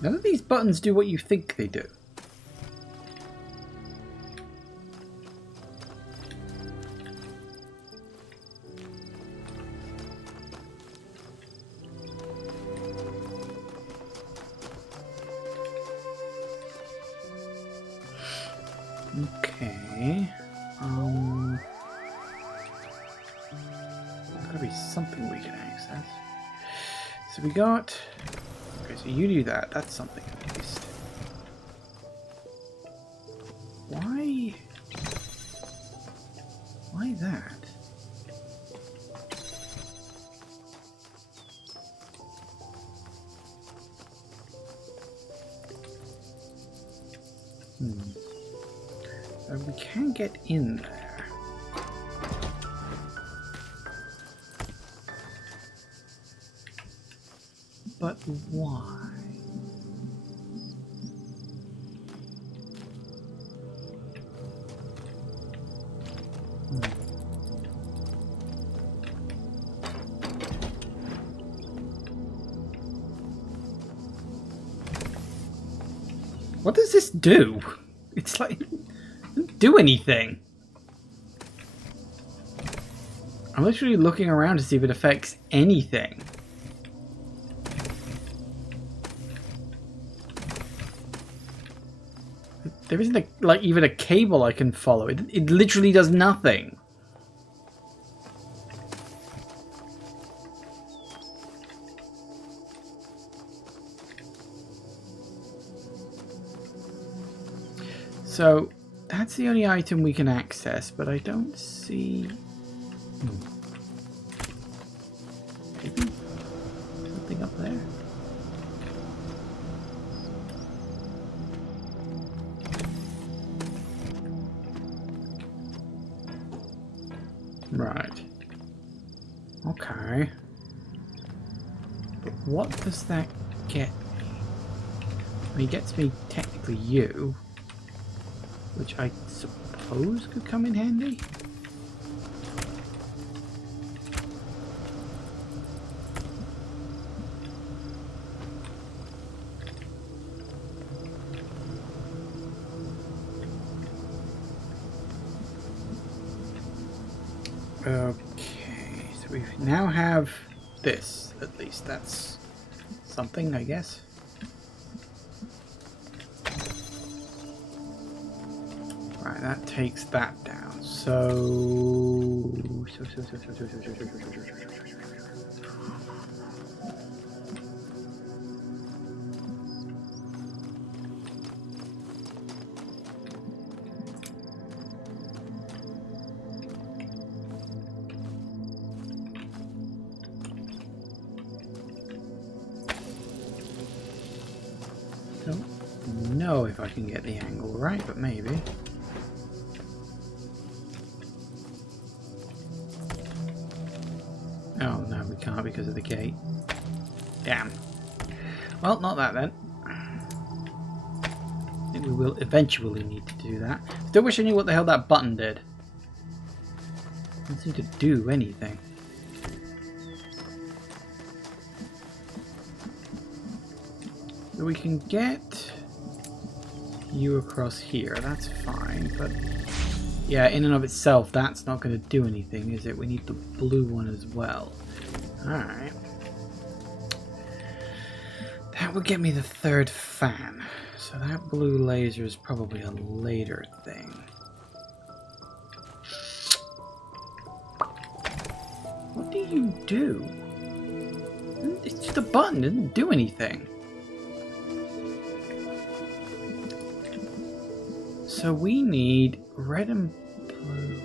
None of these buttons do what you think they do. Okay. something we can access. So we got... Okay, so you do that. That's something at least. Why? Why that? We can get in there. But why? What does this do? It's like... do anything. I'm literally looking around to see if it affects anything. There isn't like even a cable I can follow. It literally does nothing. So that's the only item we can access, but I don't see... Maybe something up there? Right. Okay. But what does that get me? I mean, it gets me technically you. Which I suppose could come in handy. Okay, so we now have this, at least. That's something, I guess. Right, that takes that down. So don't know if I can get the angle right, but maybe. Oh no, we can't because of the gate. Damn. Well, not that then. I think we will eventually need to do that. Still wish I knew what the hell that button did. Doesn't seem to do anything. So we can get you across here, that's fine, but yeah, in and of itself, that's not going to do anything, is it? We need the blue one as well. Alright. That would get me the third fan. So that blue laser is probably a later thing. What do you do? It's just a button, it doesn't do anything. So we need red and blue.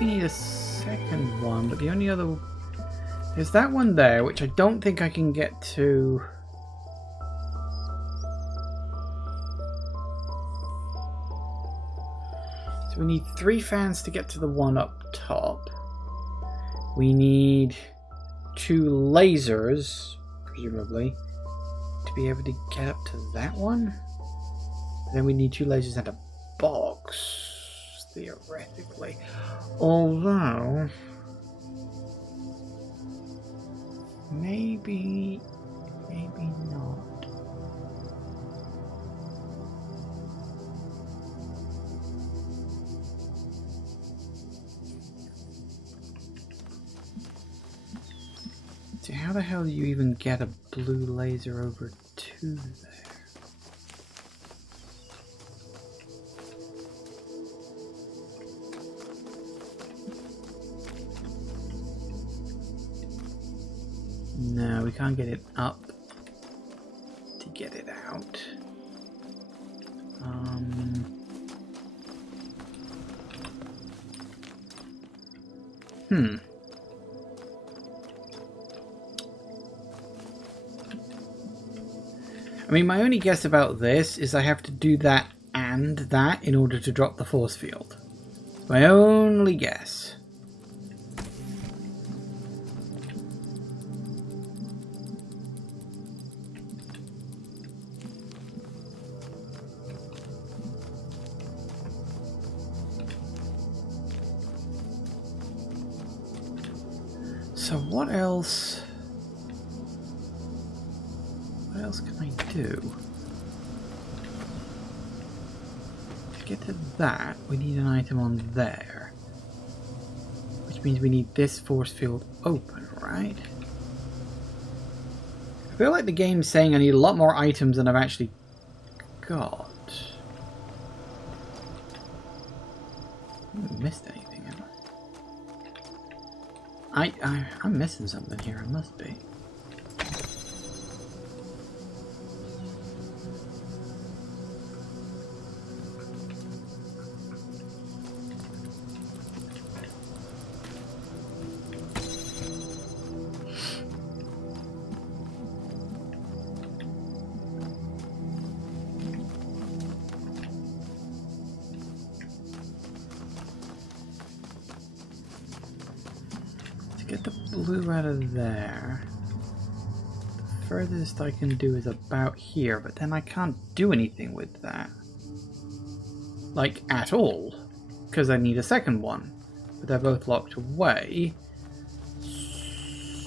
We need a second one, but the only other... There's that one there, which I don't think I can get to... So we need 3 fans to get to the one up top. We need 2 lasers, presumably, to be able to get up to that one. Then we need 2 lasers and a box. Theoretically, although Maybe not. So how the hell do you even get a blue laser over to there? No, we can't get it up to get it out. I mean, my only guess about this is I have to do that and that in order to drop the force field. My only guess. So what else? What else can I do? To get to that, we need an item on there. Which means we need this force field open, right? I feel like the game's saying I need a lot more items than I've actually got. I haven't missed anything, have I? I'm missing something here, I must be. Get the blue out of there. The furthest I can do is about here, but then I can't do anything with that. Like, at all. Because I need a second one. But they're both locked away.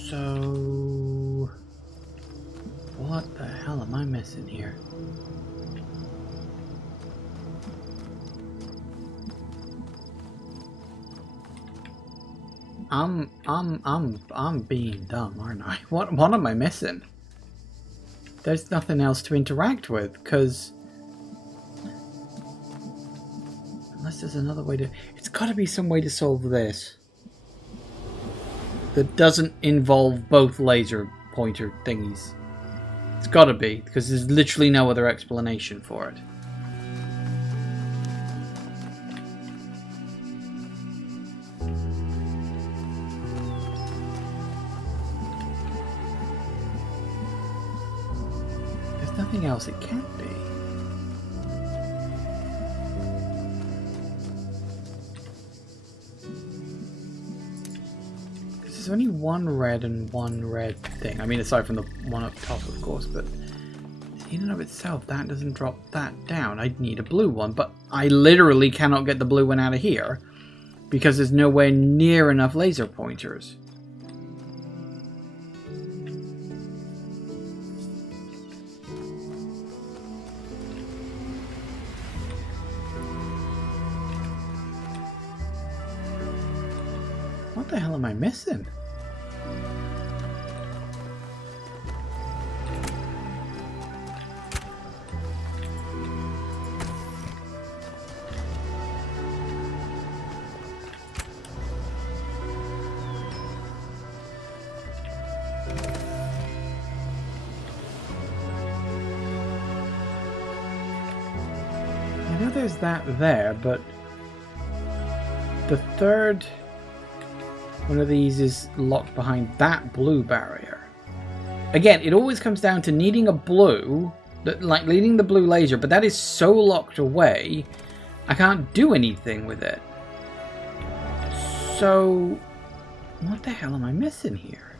So... what the hell am I missing here? I'm being dumb, aren't I? What am I missing? There's nothing else to interact with, because unless there's another way to... It's got to be some way to solve this that doesn't involve both laser pointer thingies. It's got to be, because there's literally no other explanation for it. Nothing else it can't be. There's only one red and one red thing. I mean, aside from the one up top, of course, but in and of itself, that doesn't drop that down. I'd need a blue one, but I literally cannot get the blue one out of here because there's nowhere near enough laser pointers. What the hell am I missing? I know there's that there, but the third one of these is locked behind that blue barrier. Again, it always comes down to needing a blue, like needing the blue laser, but that is so locked away, I can't do anything with it. So, what the hell am I missing here?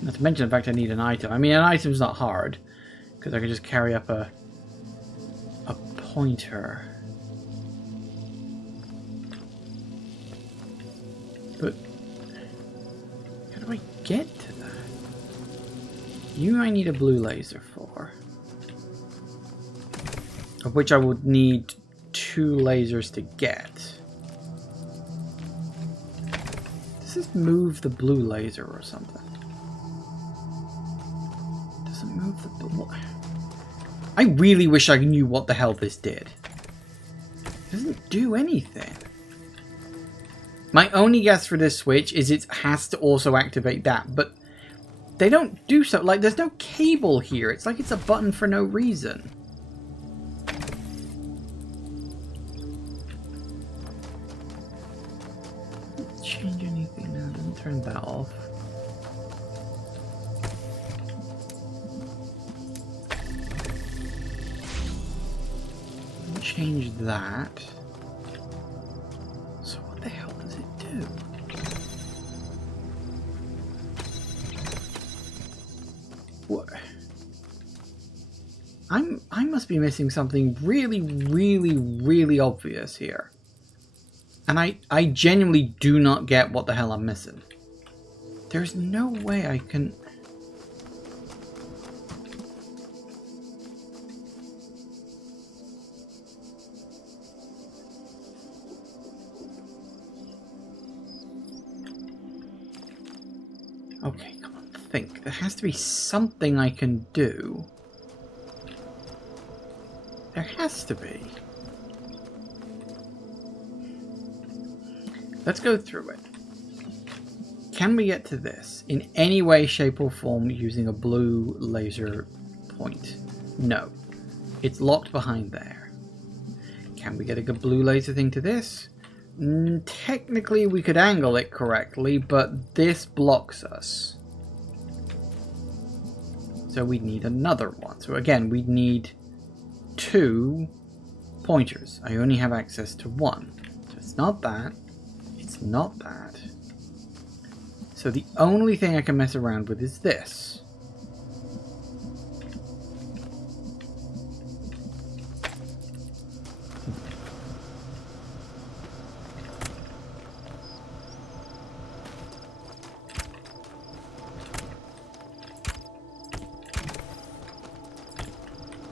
Not to mention the fact I need an item. I mean, an item's not hard, because I can just carry up a pointer. get to that? You I need a blue laser for. Of which I would need 2 lasers to get. Does this move the blue laser or something? Does it move the blue? I really wish I knew what the hell this did. It doesn't do anything. My only guess for this switch is it has to also activate that, but they don't do so. Like, there's no cable here. It's like it's a button for no reason. Doesn't change anything now. Doesn't turn that off. Doesn't change that. So what the hell does it do? What? I must be missing something really, really, really obvious here. And I genuinely do not get what the hell I'm missing. There's no way I can... Okay, come on, think. There has to be something I can do. There has to be. Let's go through it. Can we get to this in any way, shape, or form using a blue laser point? No. It's locked behind there. Can we get a good blue laser thing to this? Technically, we could angle it correctly, but this blocks us. So we'd need another one. So again, we'd need 2 pointers. I only have access to 1. So it's not that. It's not that. So the only thing I can mess around with is this.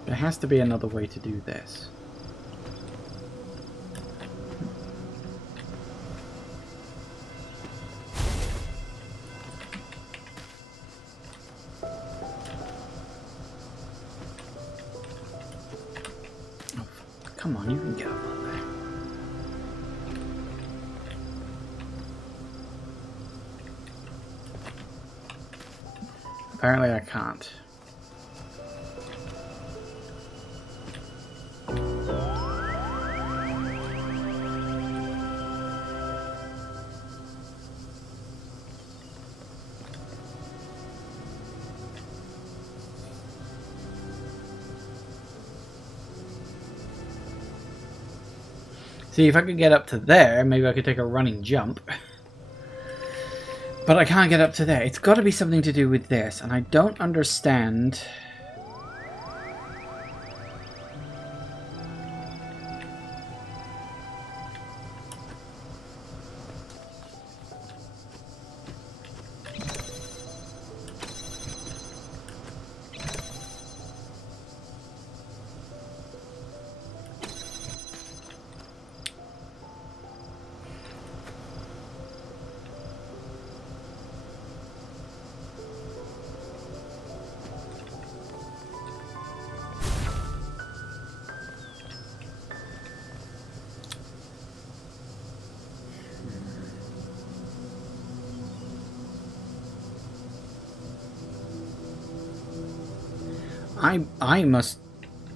There has to be another way to do this. Oh, come on, you can get up on there. Apparently I can't. See, if I could get up to there, maybe I could take a running jump. But I can't get up to there. It's got to be something to do with this, and I don't understand.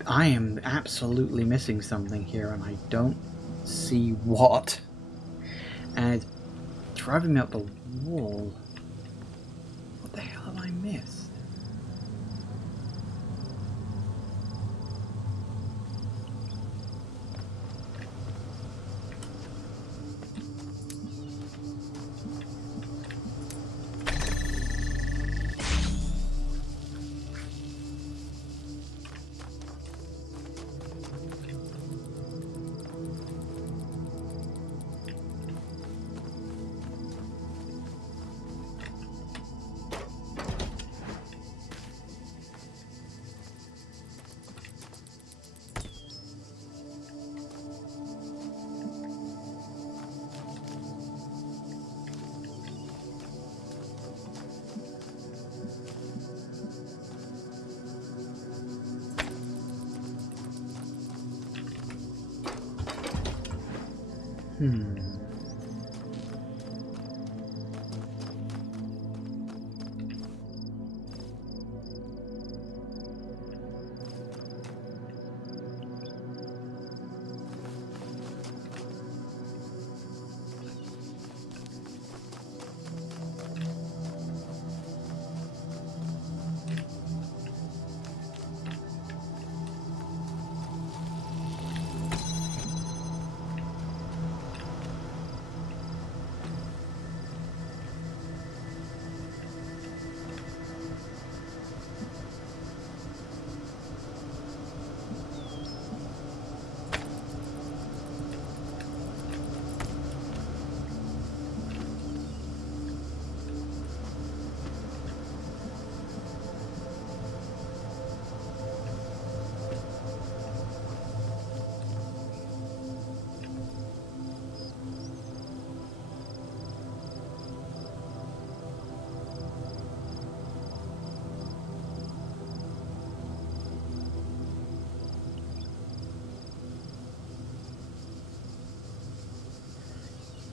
I am absolutely missing something here, and I don't see what. And it's driving me up the wall. What the hell have I missed?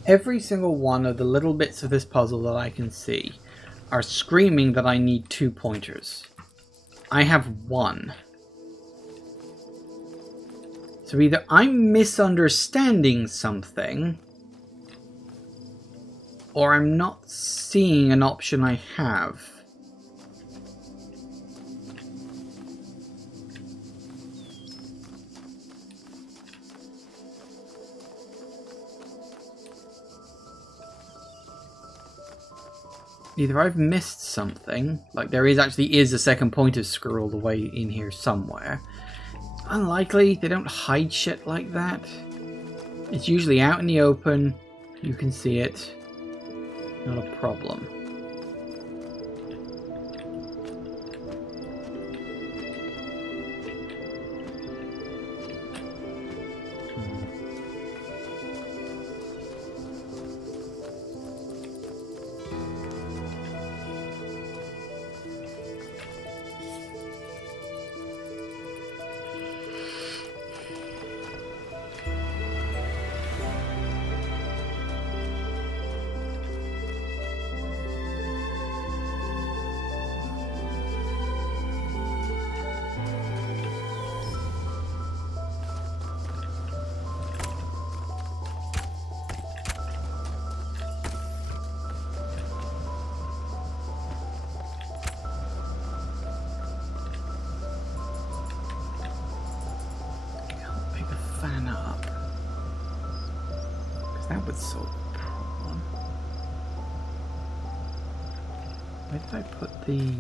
Every single one of the little bits of this puzzle that I can see are screaming that I need 2 pointers. I have 1. So either I'm misunderstanding something, or I'm not seeing an option I have. Either I've missed something, like there actually is a second pointer scroll the way in here somewhere. Unlikely, they don't hide shit like that. It's usually out in the open, you can see it, not a problem. Fan up, because that would solve the problem. Where did I put the...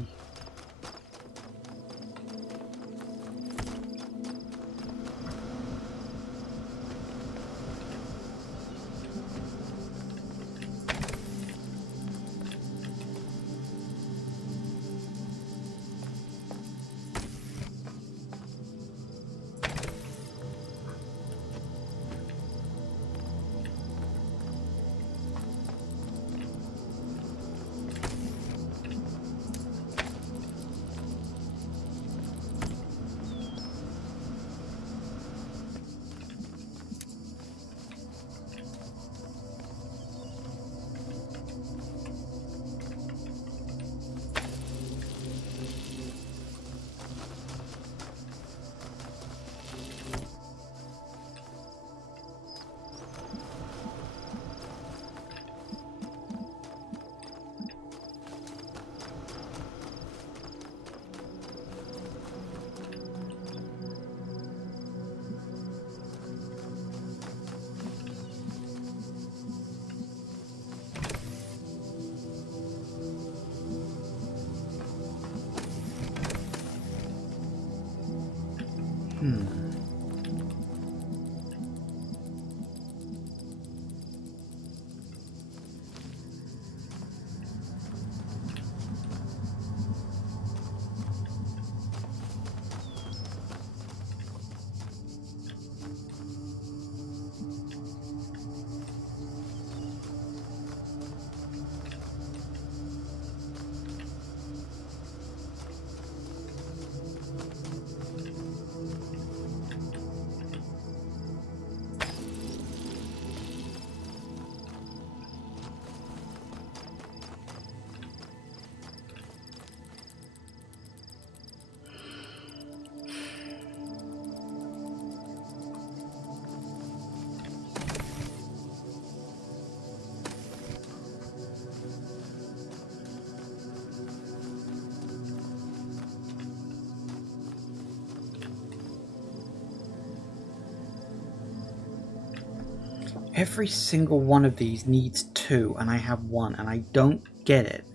Every single one of these needs 2, and I have 1, and I don't get it.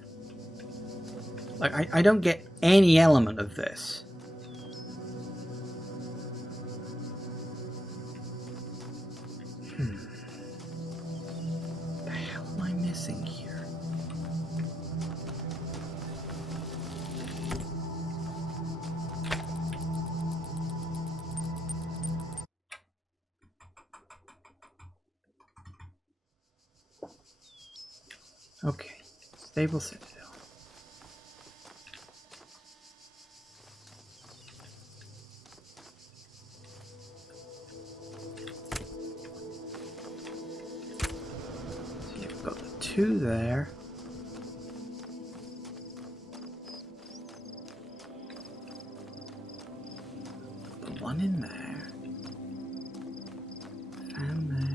Like, I don't get any element of this. What the hell am I missing here? Okay, stable citadel. So you've got the 2 there. The 1 in there. Fan there.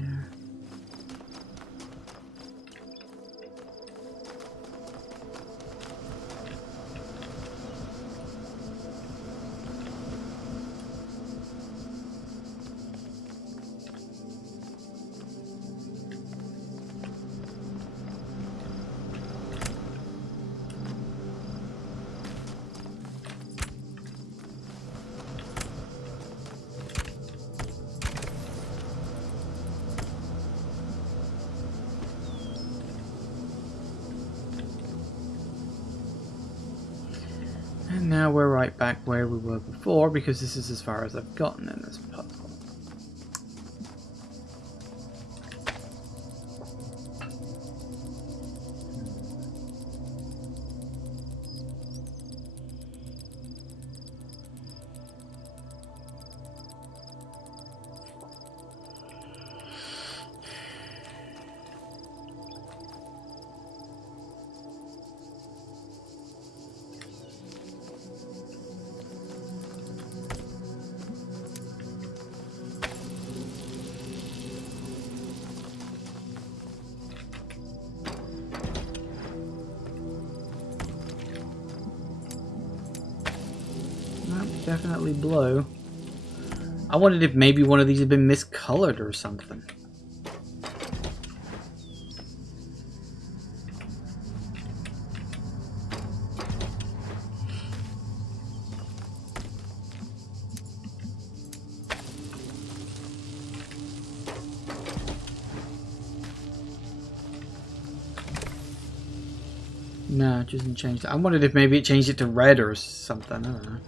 And now we're right back where we were before, because this is as far as I've gotten in this puzzle. Definitely blue. I wondered if maybe one of these had been miscolored or something. No, it doesn't change that. I wondered if maybe it changed it to red or something. I don't know.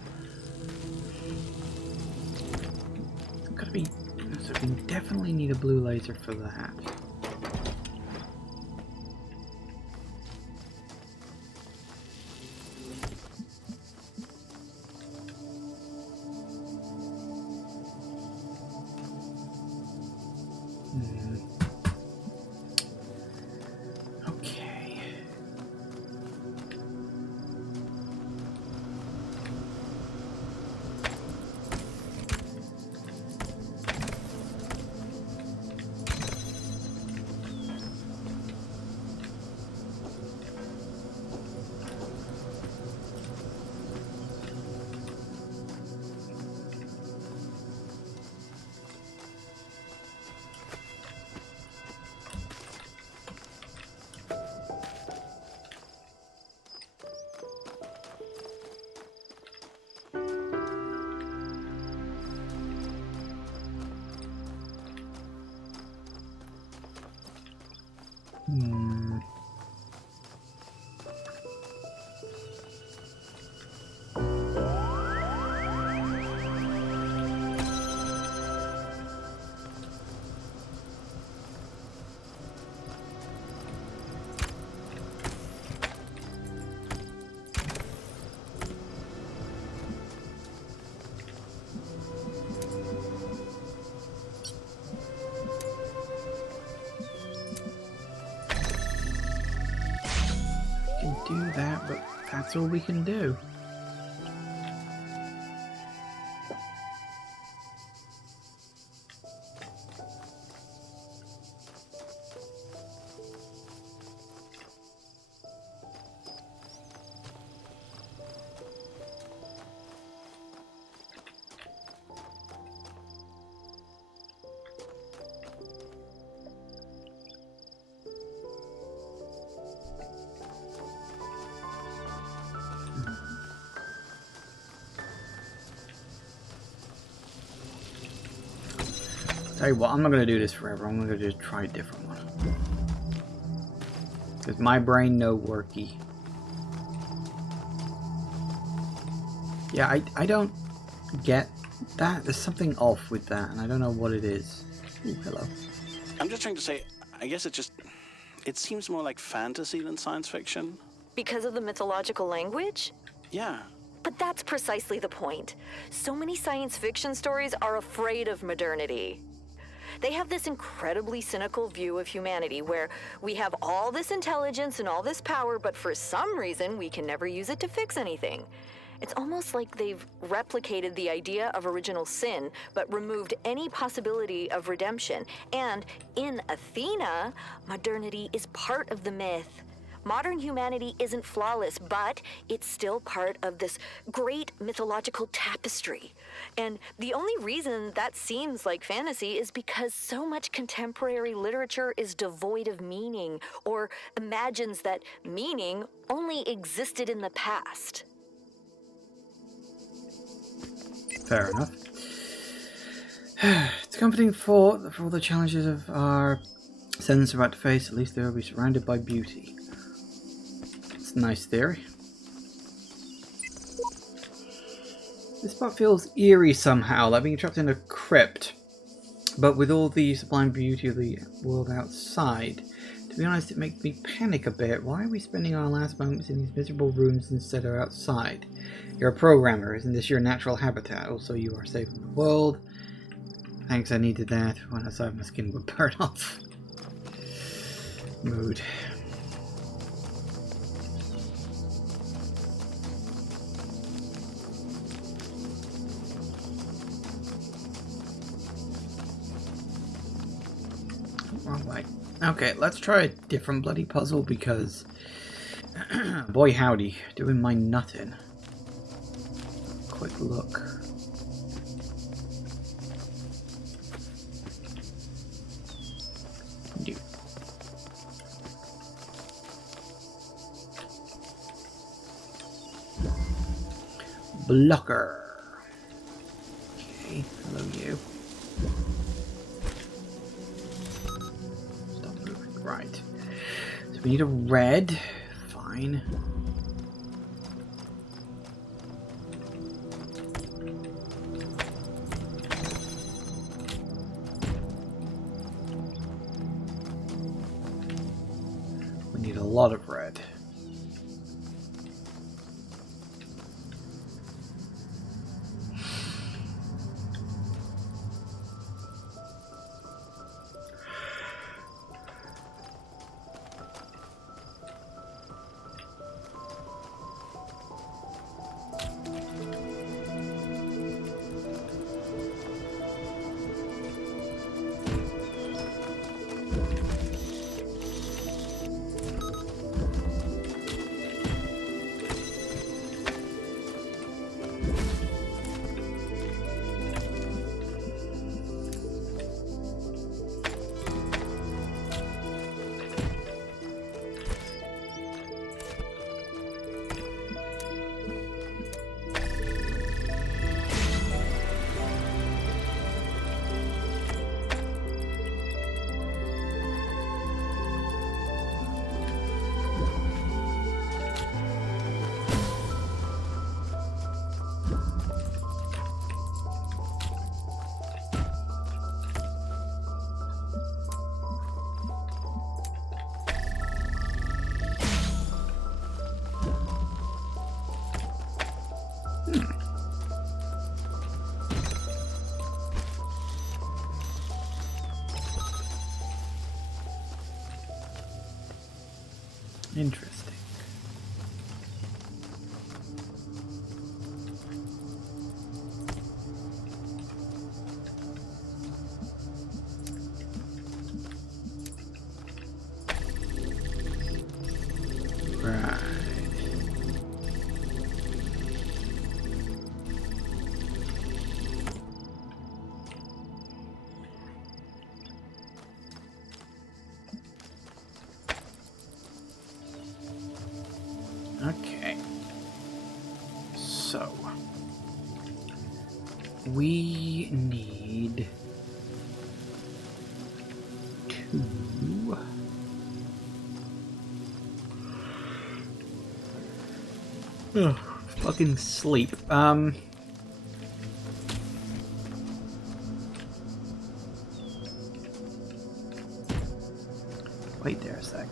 So we definitely need a blue laser for that. Okay. Do that, but that's all we can do. Tell you what, I'm not going to do this forever. I'm going to just try a different one. Because my brain no worky. Yeah, I don't get that. There's something off with that, and I don't know what it is. Ooh, hello. I'm just trying to say, I guess it seems more like fantasy than science fiction. Because of the mythological language? Yeah. But that's precisely the point. So many science fiction stories are afraid of modernity. They have this incredibly cynical view of humanity where we have all this intelligence and all this power, but for some reason we can never use it to fix anything. It's almost like they've replicated the idea of original sin, but removed any possibility of redemption. And in Athena, modernity is part of the myth. Modern humanity isn't flawless, but it's still part of this great mythological tapestry. And the only reason that seems like fantasy is because so much contemporary literature is devoid of meaning, or imagines that meaning only existed in the past. Fair enough. It's comforting for all the challenges of our sentence about to face. At least they will be surrounded by beauty. It's a nice theory. This spot feels eerie somehow, like being trapped in a crypt, but with all the sublime beauty of the world outside. To be honest, it makes me panic a bit. Why are we spending our last moments in these miserable rooms instead of outside? You're a programmer, isn't this your natural habitat? Also, you are saving the world. Thanks, I needed that. When outside, my skin would burn off. Mood. Wrong way. Okay, let's try a different bloody puzzle because boy howdy, doing my nutting. Quick look. New. Blocker. Okay, hello you. Right. So we need a red. Fine. We need a lot of red. Interesting. Right. Okay. So we need Ugh, fucking sleep. Wait there a sec.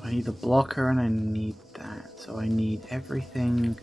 I need the blocker and I need that. So I need everything.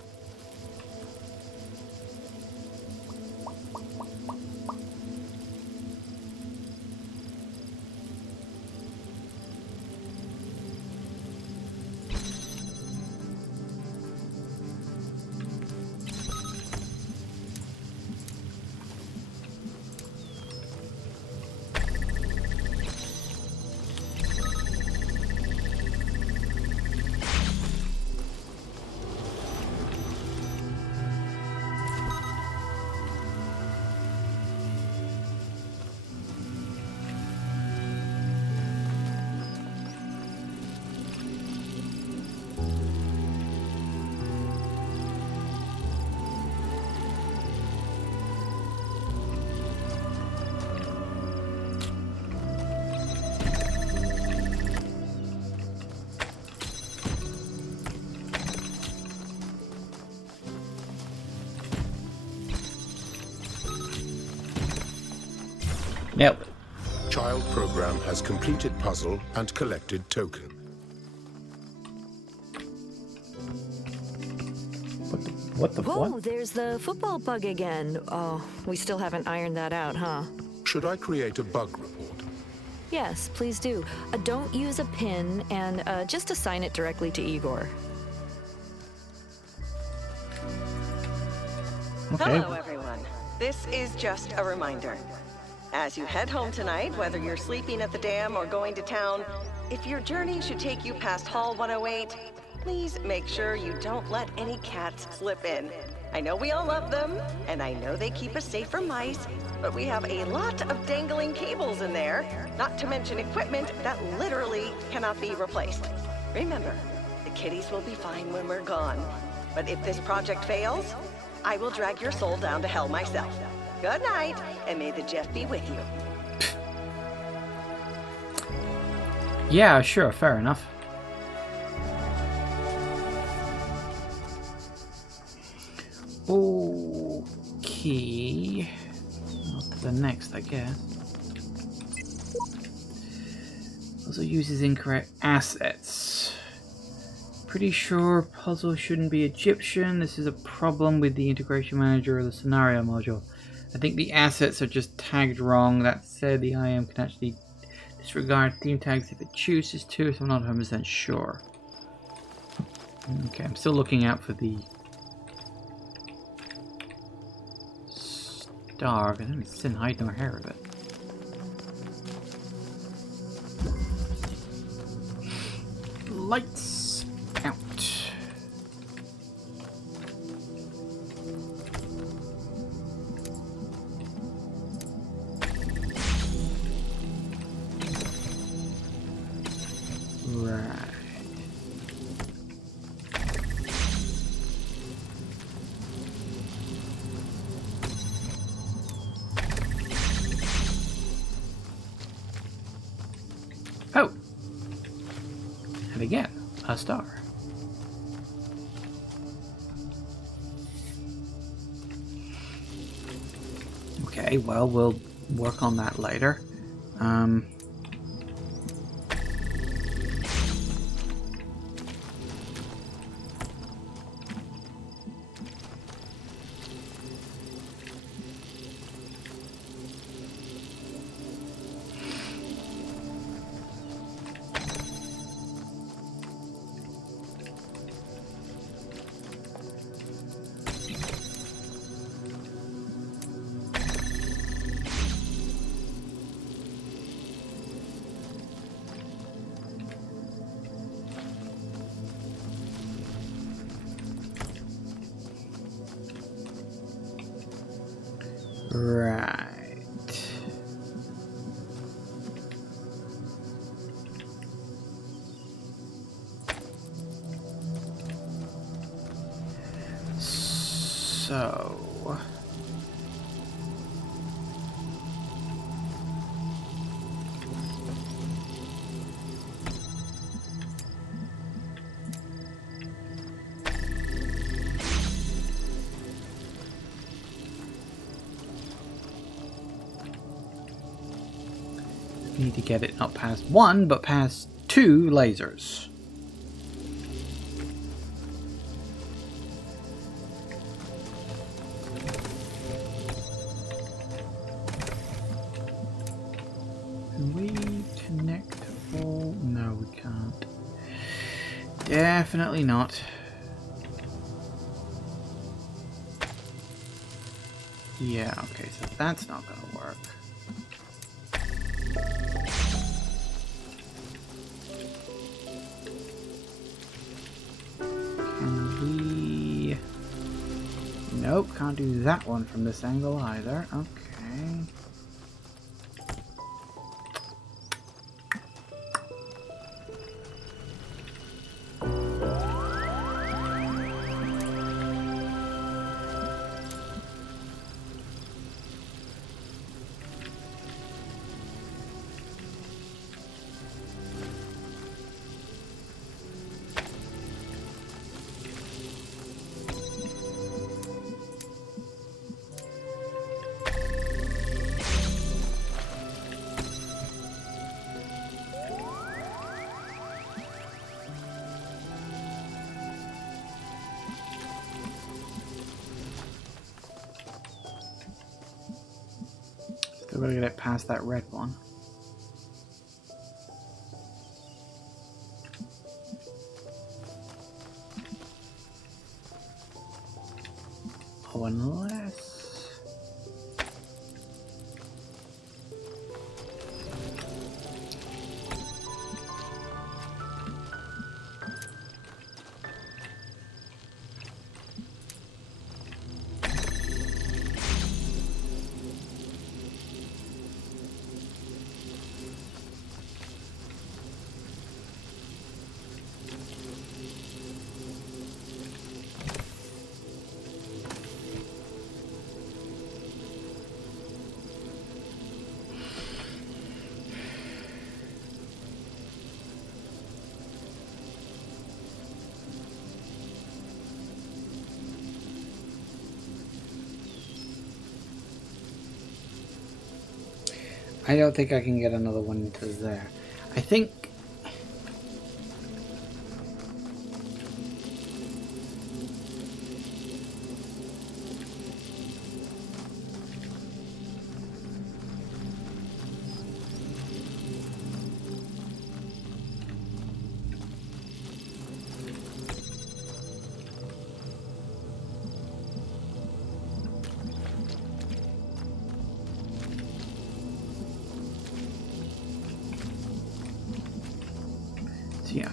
Nope. Child program has completed puzzle and collected token. What the Whoa, what? there's the football bug again. Oh, we still haven't ironed that out, huh? Should I create a bug report? Yes, please do. Don't use a pin, and just assign it directly to Igor. Okay. Hello, everyone. This is just a reminder. As you head home tonight, whether you're sleeping at the dam or going to town, if your journey should take you past Hall 108, please make sure you don't let any cats slip in. I know we all love them, and I know they keep us safe from mice, but we have a lot of dangling cables in there, not to mention equipment that literally cannot be replaced. Remember, the kitties will be fine when we're gone, but if this project fails, I will drag your soul down to hell myself. Good night, and may the Jeff be with you. Yeah, sure, fair enough. Okay. On to the next, I guess. Also uses incorrect assets. Pretty sure puzzle shouldn't be Egyptian. This is a problem with the integration manager or the scenario module. I think the assets are just tagged wrong. That said, the IM can actually disregard theme tags if it chooses to, so I'm not 100% sure. Okay, I'm still looking out for the star, because I haven't seen hide nor hair of it. Lights out. Right. a star. Okay, well, we'll work on that later. Right. So... need to get it not past one, but past 2 lasers. Can we connect all? No, we can't. Definitely not. Yeah, okay, so that's not gonna work. Nope, can't do that one from this angle either. Okay. Still gotta get it past that red one. Oh, unless... I don't think I can get another one into there. I think...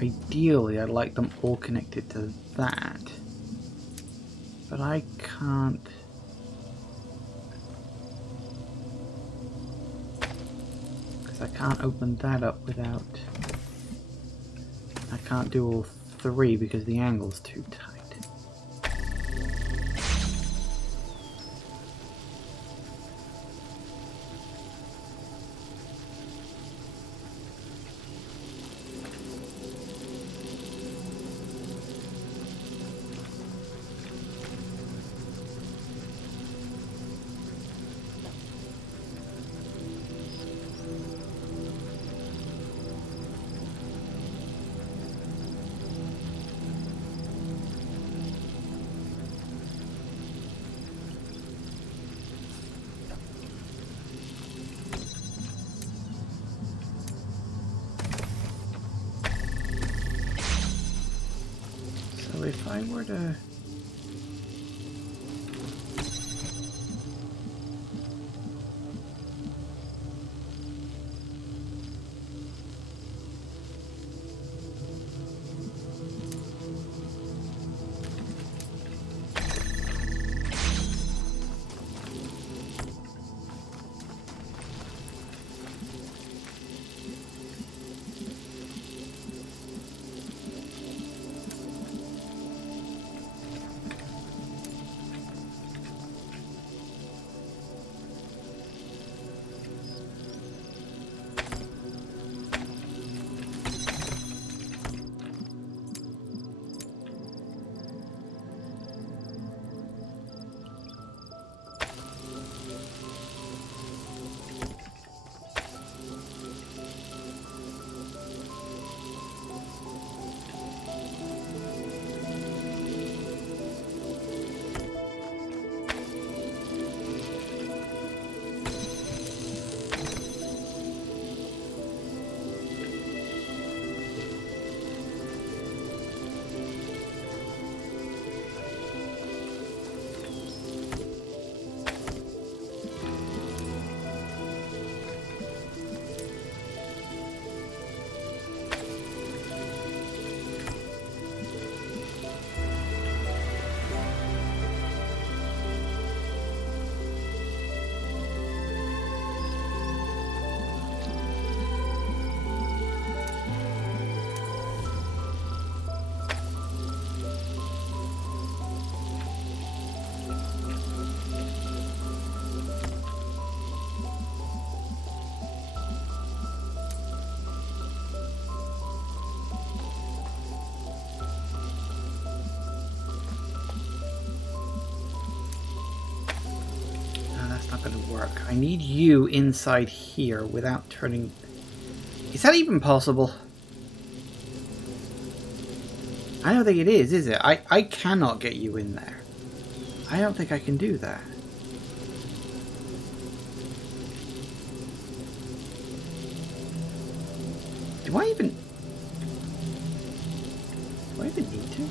Ideally, I'd like them all connected to that, but I can't. Because I can't open that up without. I can't do all 3 because the angle's too tight. I were to... Not going to work. I need you inside here without turning... Is that even possible? I don't think it is it? I cannot get you in there. I don't think I can do that. Do I even need to?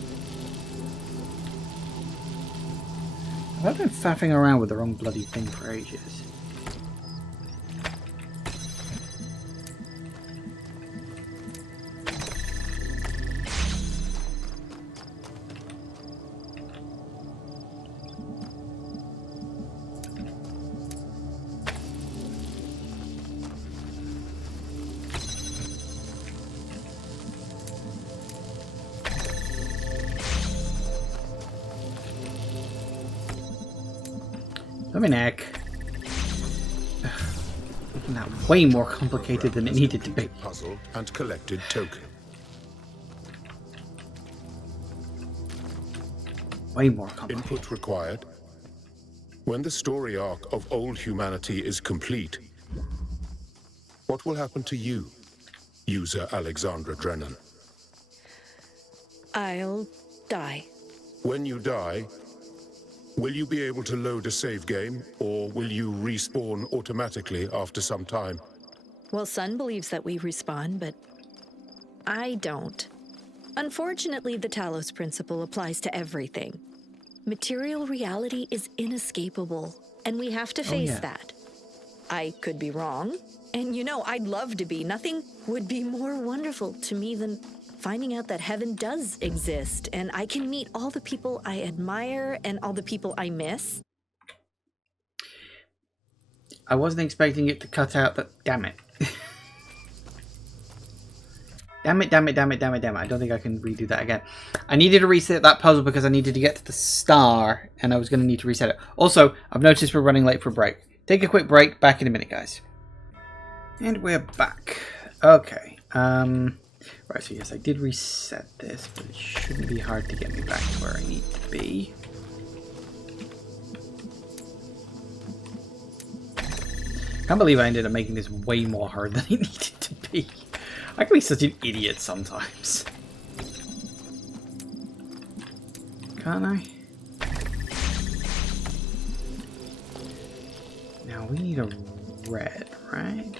I've been faffing around with the wrong bloody thing for ages. Making that way more complicated than it needed to be. Puzzle and collected token. Way more complicated. Input required. When the story arc of old humanity is complete, what will happen to you, user Alexandra Drennan? I'll die. When you die, will you be able to load a save game, or will you respawn automatically after some time? Well, Sun believes that we respawn, but I don't. Unfortunately, the Talos principle applies to everything. Material reality is inescapable, and we have to face that. I could be wrong, and you know, I'd love to be. Nothing would be more wonderful to me than finding out that heaven does exist, and I can meet all the people I admire and all the people I miss. I wasn't expecting it to cut out that... Damn it. Damn it. I don't think I can redo that again. I needed to reset that puzzle because I needed to get to the star, and I was going to need to reset it. Also, I've noticed we're running late for a break. Take a quick break. Back in a minute, guys. And we're back. Okay. Right, so yes, I did reset this, but it shouldn't be hard to get me back to where I need to be. I can't believe I ended up making this way more hard than it needed to be. I can be such an idiot sometimes. Can't I? Now we need a red, right?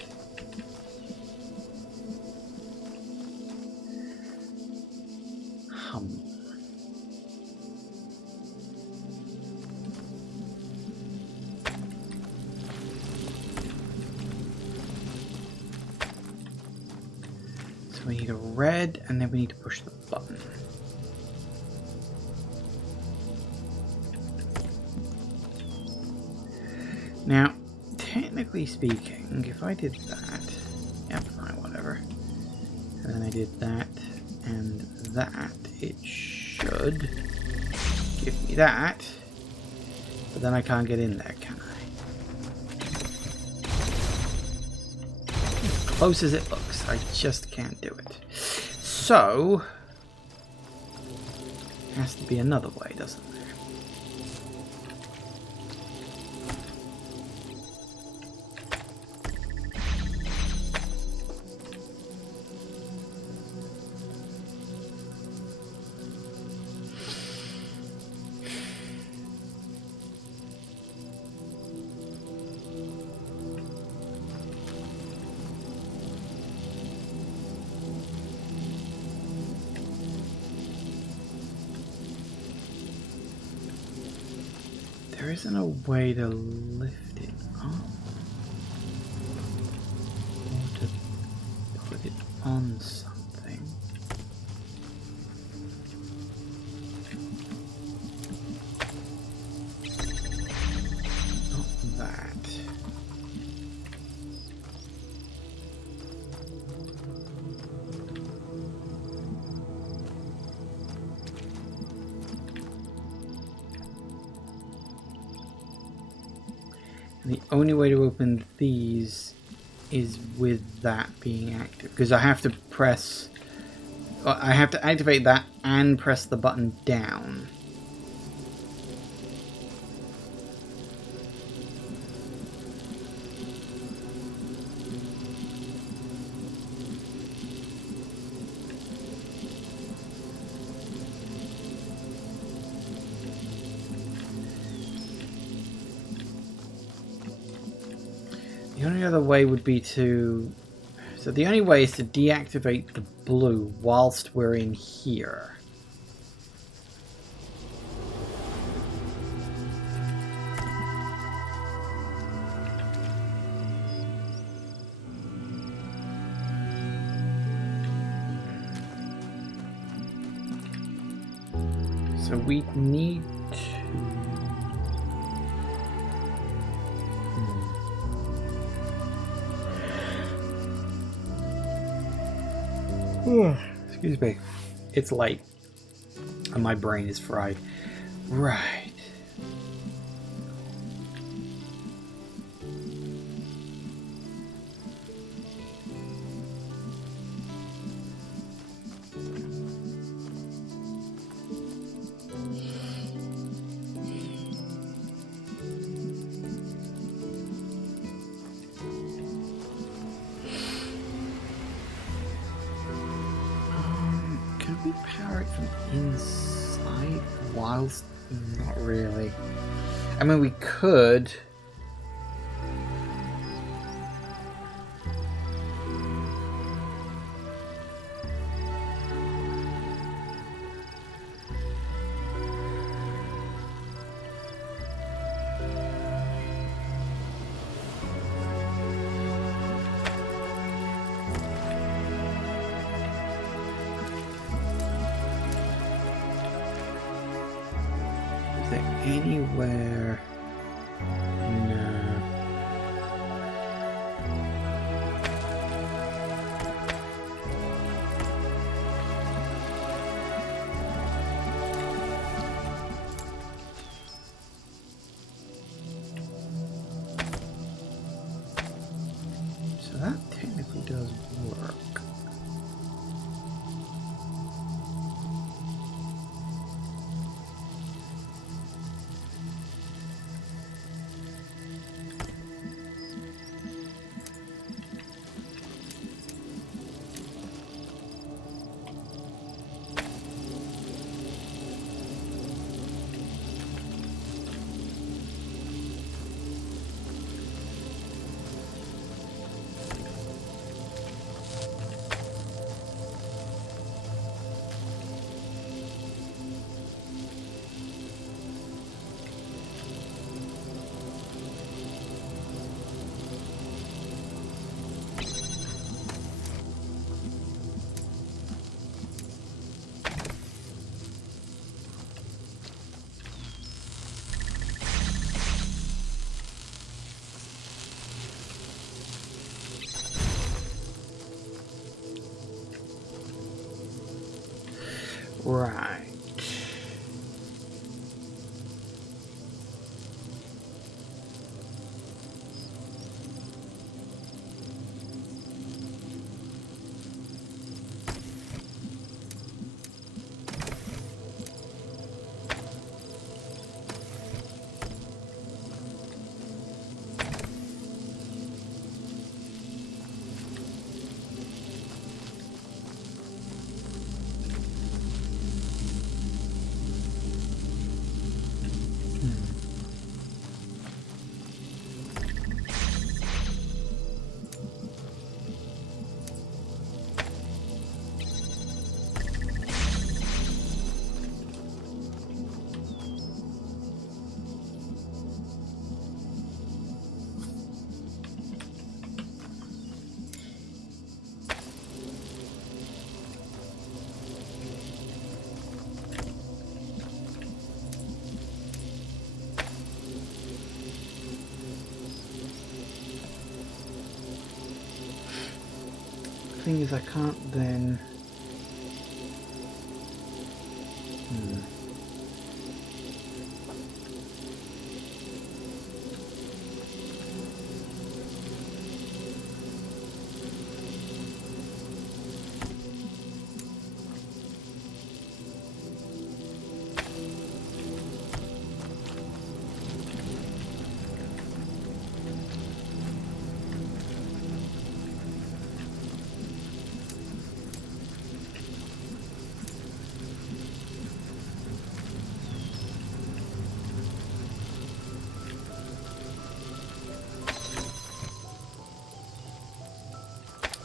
So we need a red, and then we need to push the button. Now, technically speaking, if I did that, yeah, fine, whatever. And then I did that and that, it should give me that. But then I can't get in there, can I? As close as it looks, I just can't do it. So, it has to be another way, doesn't it? There isn't a way to lift it up or to put it on something. Not that. And the only way to open these is with that being active, because I have to press, I have to activate that and press the button down. The only other way would be to... So the only way is to deactivate the blue whilst we're in here. So we need to... Excuse me. It's late. And my brain is fried. Right. Could we power it from inside whilst... Not really. I mean, we could. Anywhere? No. So that technically does work. thing is, I can't then...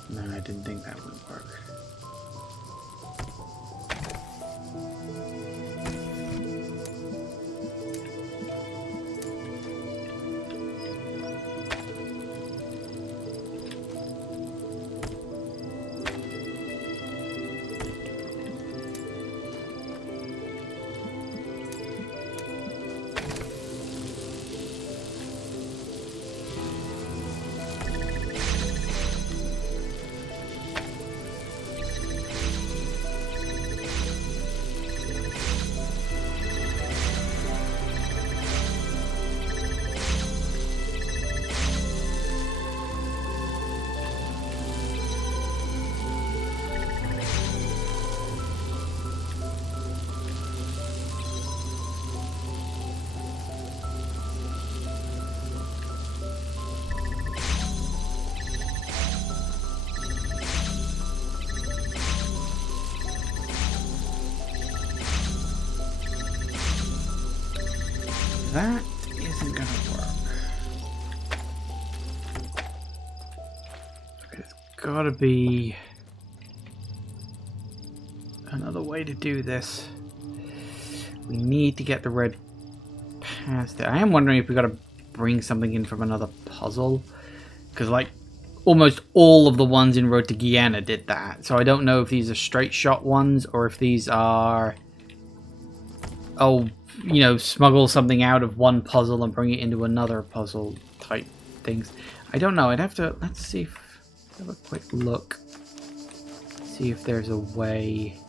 No, I didn't think that would work. That isn't gonna work. There's gotta be another way to do this. We need to get the red past it. I am wondering if we gotta bring something in from another puzzle. Because, like, almost all of the ones in Road to Guyana did that. So I don't know if these are straight shot ones or if these are... oh, you know, smuggle something out of one puzzle and bring it into another puzzle type things. I don't know. I'd have to... let's see if... have a quick look. See if there's a way...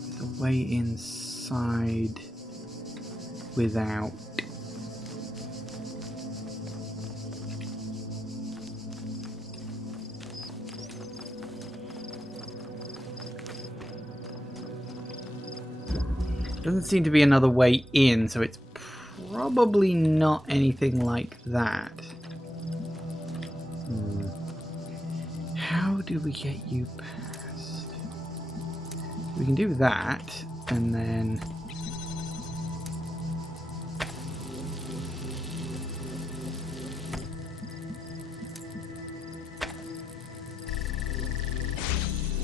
There's a way inside without... Doesn't seem to be another way in, so it's probably not anything like that. How do we get you past? We can do that, and then...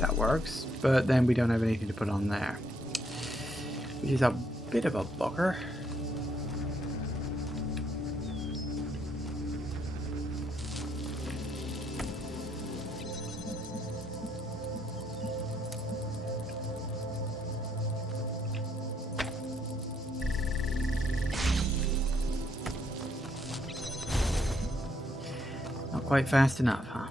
that works, but then we don't have anything to put on there. Which is a bit of a bugger. Not quite fast enough, huh?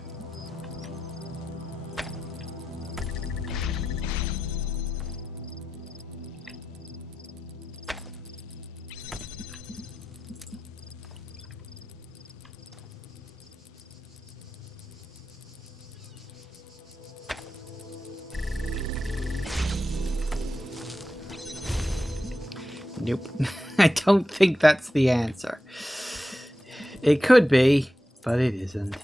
Nope. I don't think that's the answer. It could be, but it isn't.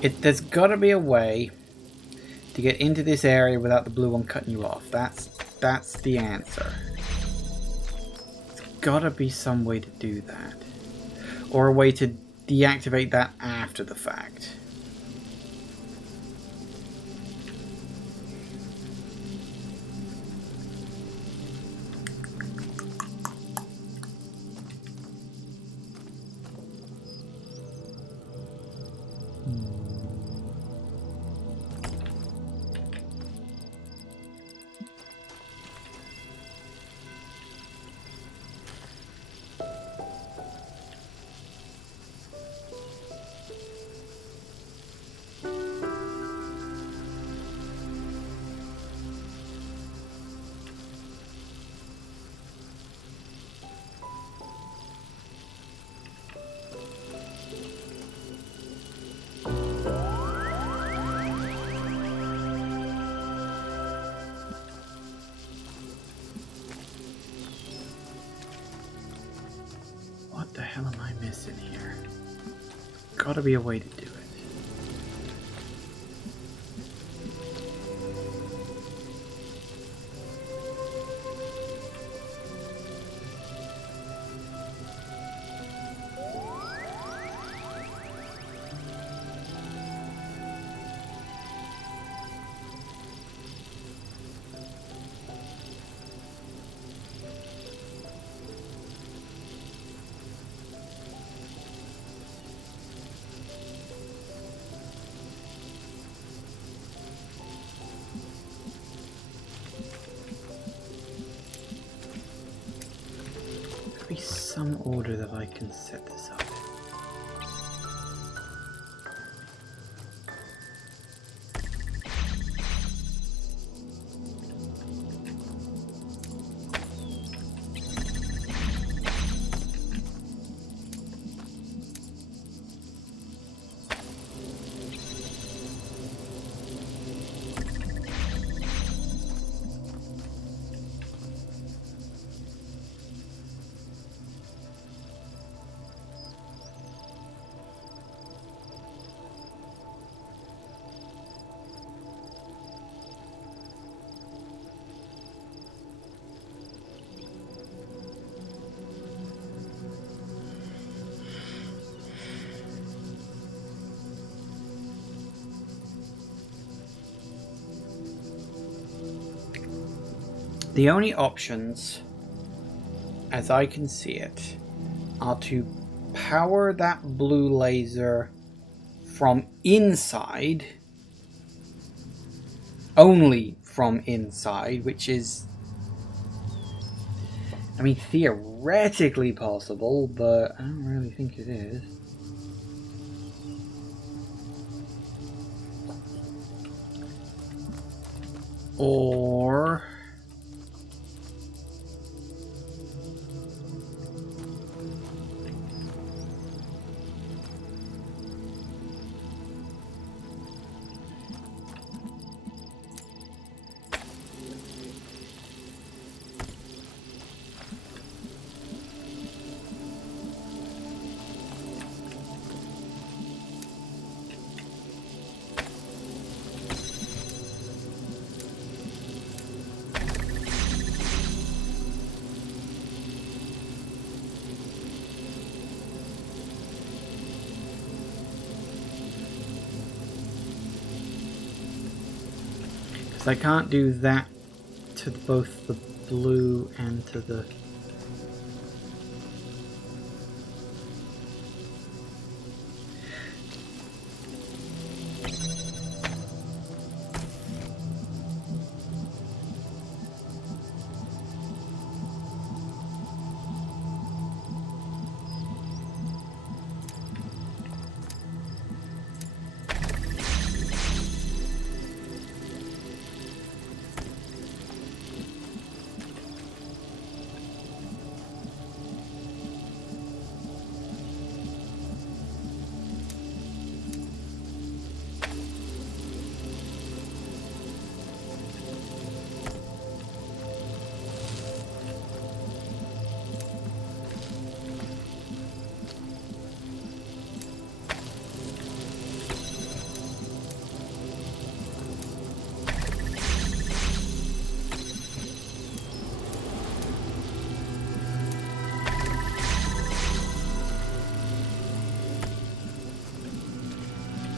There's got to be a way to get into this area without the blue one cutting you off. That's the answer. There's got to be some way to do that. Or a way to deactivate that after the fact. am I missing here? Gotta be a way to do it. Be some order that I can set this up in. The only options, as I can see it, are to power that blue laser from inside, only from inside, which is, I mean, theoretically possible, but I don't really think it is. Or I can't do that to both the blue and to the...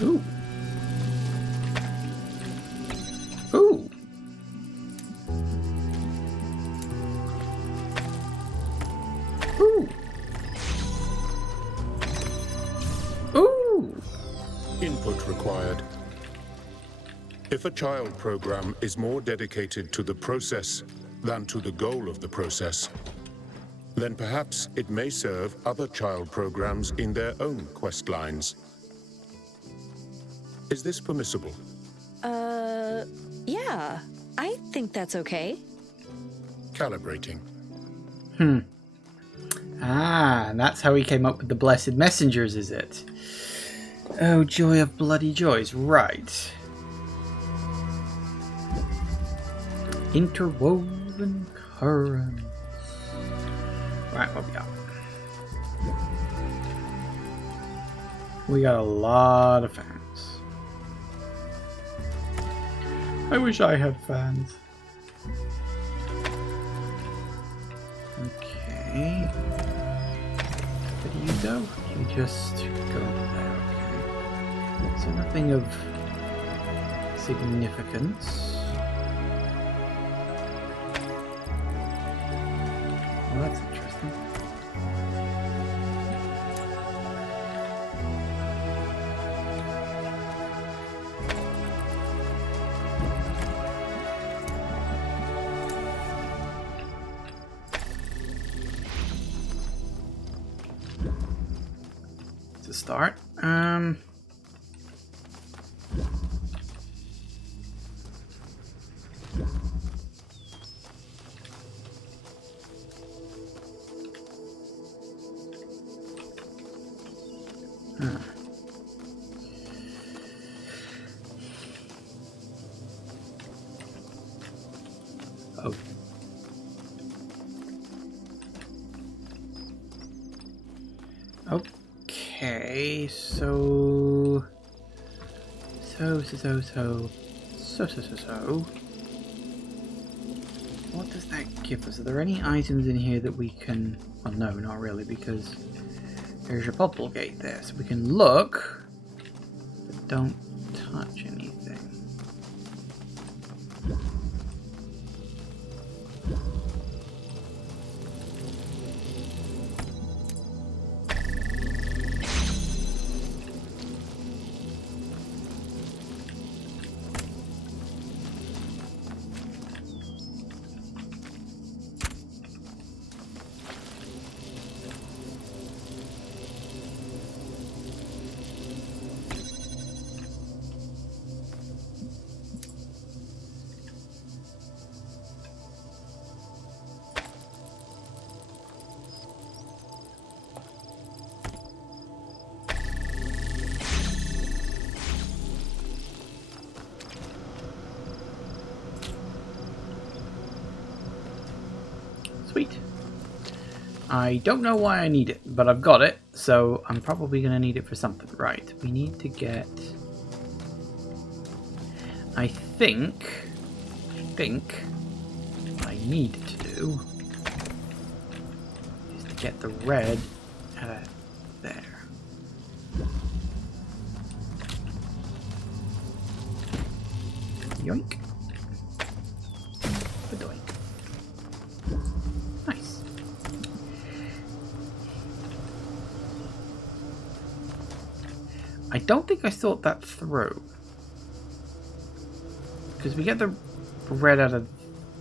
Ooh. Ooh. Ooh. Ooh. Input required. If a child program is more dedicated to the process than to the goal of the process, then perhaps it may serve other child programs in their own quest lines. Is this permissible? Yeah. I think that's okay. Calibrating. Ah, and that's how he came up with the blessed messengers, is it? Oh, joy of bloody joys. Right. Interwoven currents. Right, what we got? We got a lot of fans. I wish I had fans. Okay. Where do you go? You just go there, okay. So nothing of significance. Well, that's interesting. To start, oh. Okay, so what does that give us? Are there any items in here that we can... Well, no, not really, because there's your bubble gate there, so we can look, but don't touch anything. Sweet. I don't know why I need it, but I've got it, so I'm probably going to need it for something. Right, we need to get... I think what I need to do is to get the red out of there. Yoink. Badoink. Nice. I don't think I thought that through. Because we get the red out of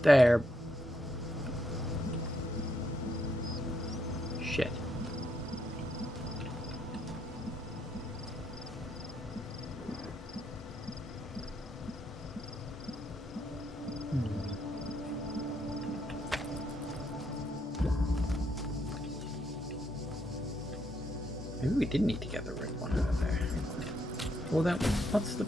there. Shit. Maybe we didn't need to get the red one out of there. Well then, what's the...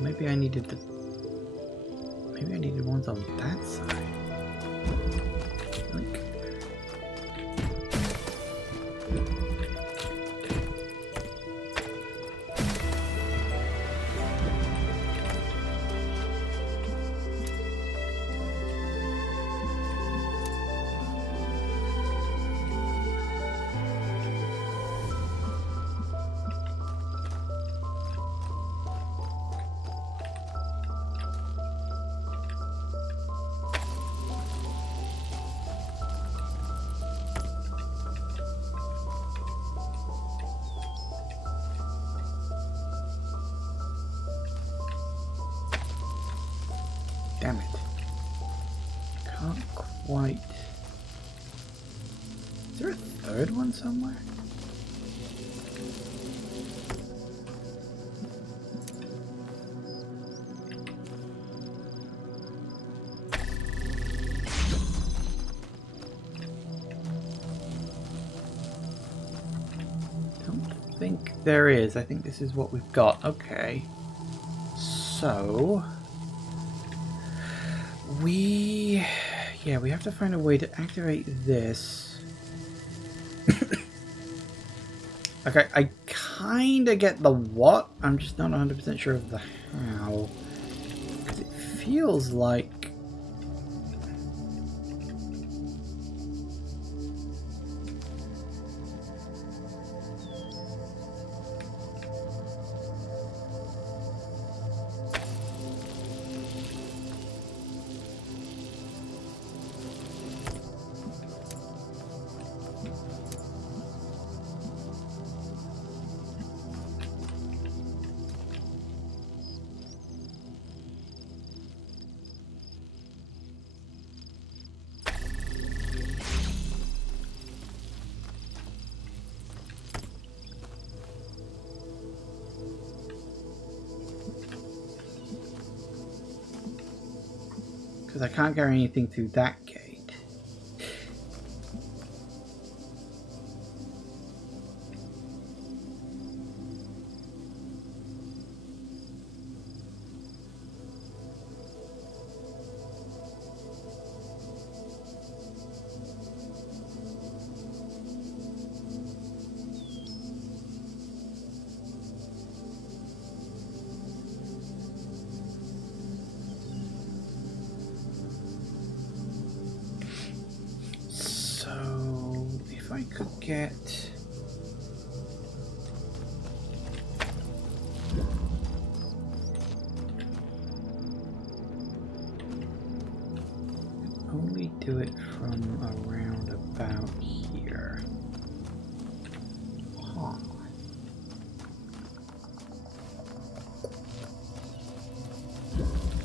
Maybe I needed the... Maybe I needed ones on that side. Like... can't quite... Is there a third one somewhere? Don't think there is. I think this is what we've got. Okay. So... we have to find a way to activate this. Okay, I kind of get the what. I'm just not 100% sure of the how. Because it feels like... because I can't carry anything through that gate. If I could get... only do it from around about here. Huh.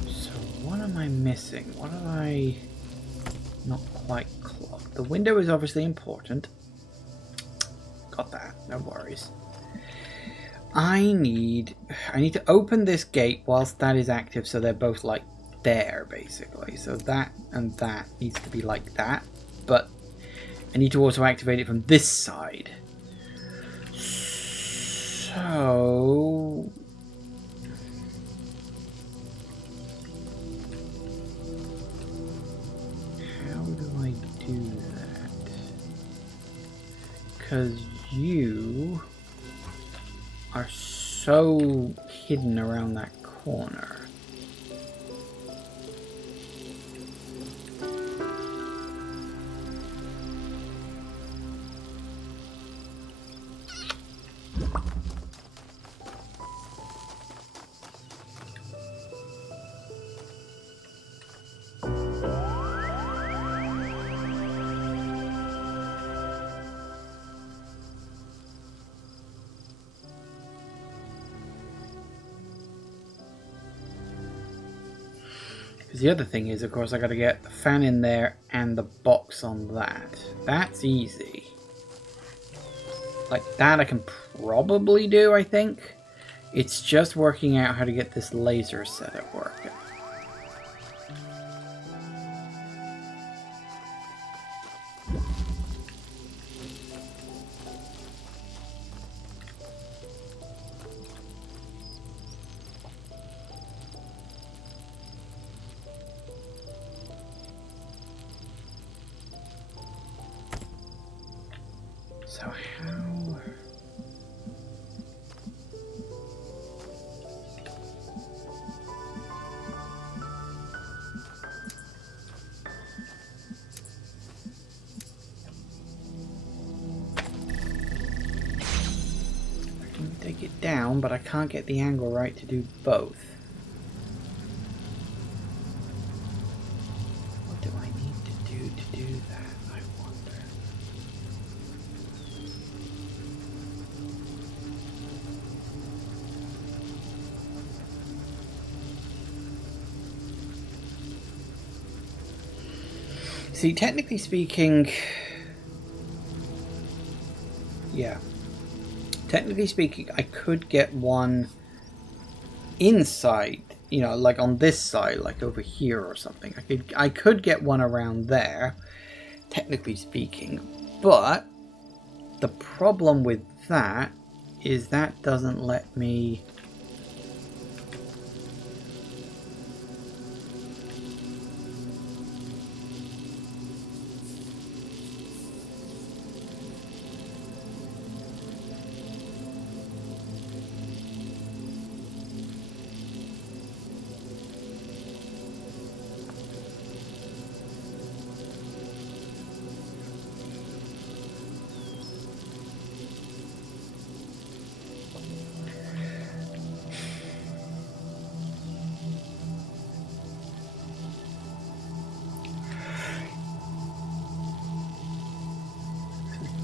So what am I missing? What have I not quite clocked? The window is obviously important. Got that, no worries. I need to open this gate whilst that is active, so they're both like there basically. So that and that needs to be like that, but I need to also activate it from this side. So how do I do that? Because you are so hidden around that corner. Because the other thing is, of course, I got to get the fan in there and the box on that. That's easy. Like that I can probably do, I think. It's just working out how to get this laser setup working. So how... I can take it down, but I can't get the angle right to do both. What do I need to do that, I wonder? See, technically speaking... Yeah. Technically speaking, I could get one inside, you know, like on this side, like over here or something. I could get one around there, technically speaking, but the problem with that is that doesn't let me...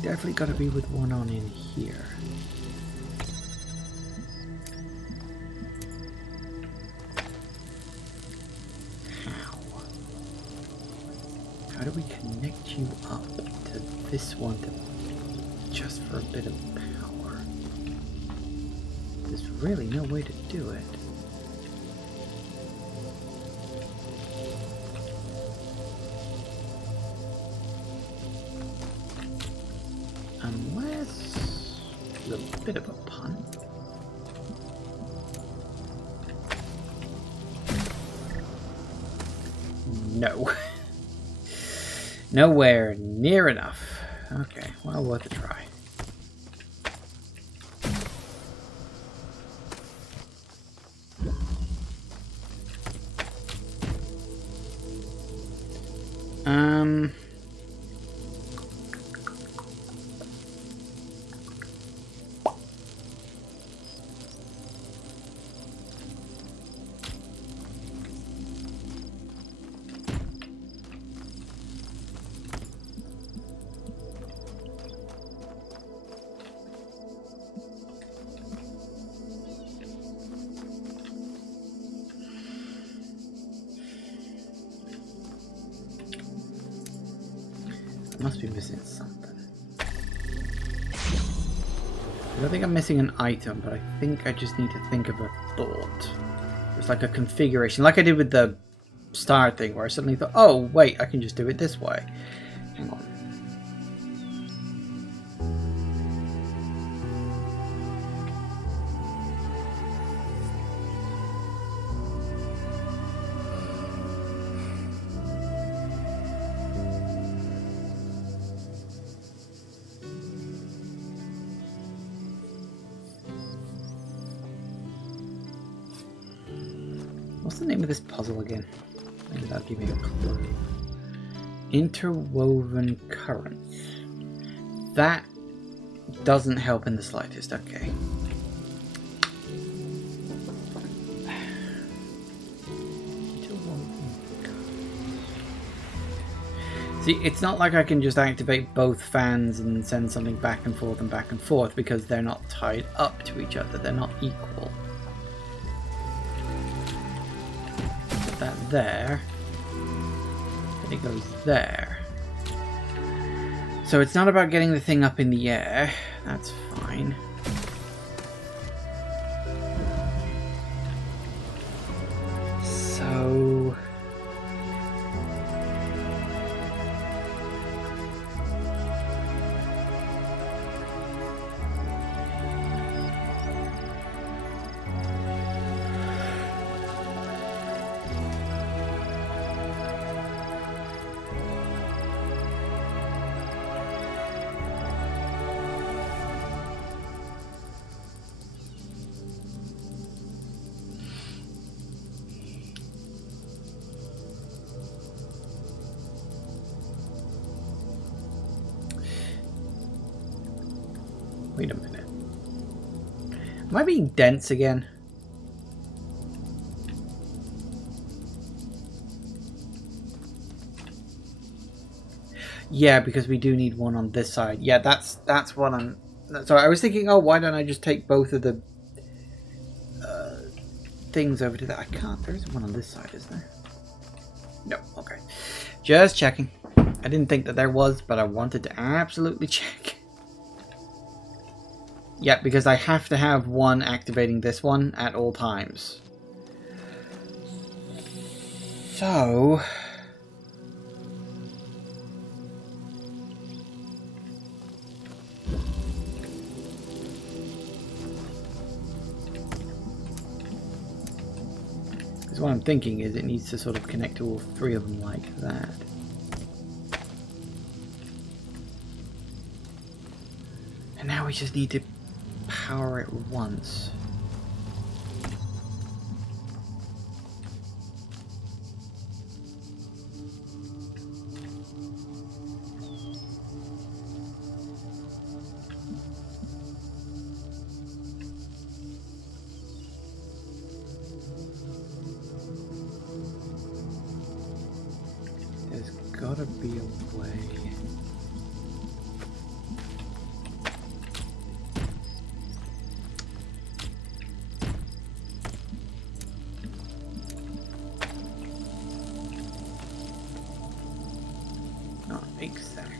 Definitely got to be with one on in here. How do we connect you up to this one just for a bit of power? There's really no way to do it. Unless a little bit of a pun. No. Nowhere near enough. Okay, well, worth a try. Must be missing something. I don't think I'm missing an item, but I think I just need to think of a thought. It's like a configuration, like I did with the star thing, where I suddenly thought, oh wait, I can just do it this way. Hang on. What's the name of this puzzle again? Maybe that'll give me a clue. Interwoven currents. That doesn't help in the slightest. Okay. See, it's not like I can just activate both fans and send something back and forth because they're not tied up to each other. They're not equal. That there, then it goes there. So it's not about getting the thing up in the air. That's fine. So wait a minute. Am I being dense again? Yeah, because we do need one on this side. Yeah, that's what I'm... Sorry, I was thinking, oh, why don't I just take both of the things over to that? I can't. There isn't one on this side, is there? No, okay. Just checking. I didn't think that there was, but I wanted to absolutely check. Yeah, because I have to have one activating this one at all times. So... because what I'm thinking is it needs to sort of connect to all three of them like that. And now we just need to power it once. There's gotta be a way. Not exactly.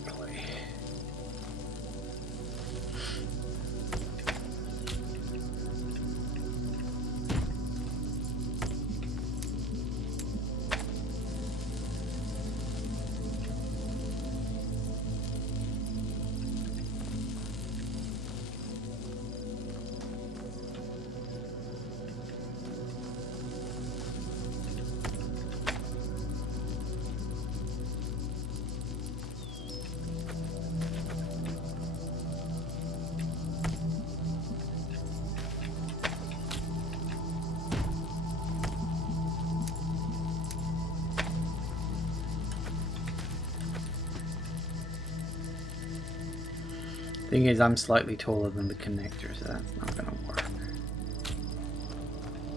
Thing is, I'm slightly taller than the connector, so that's not gonna work.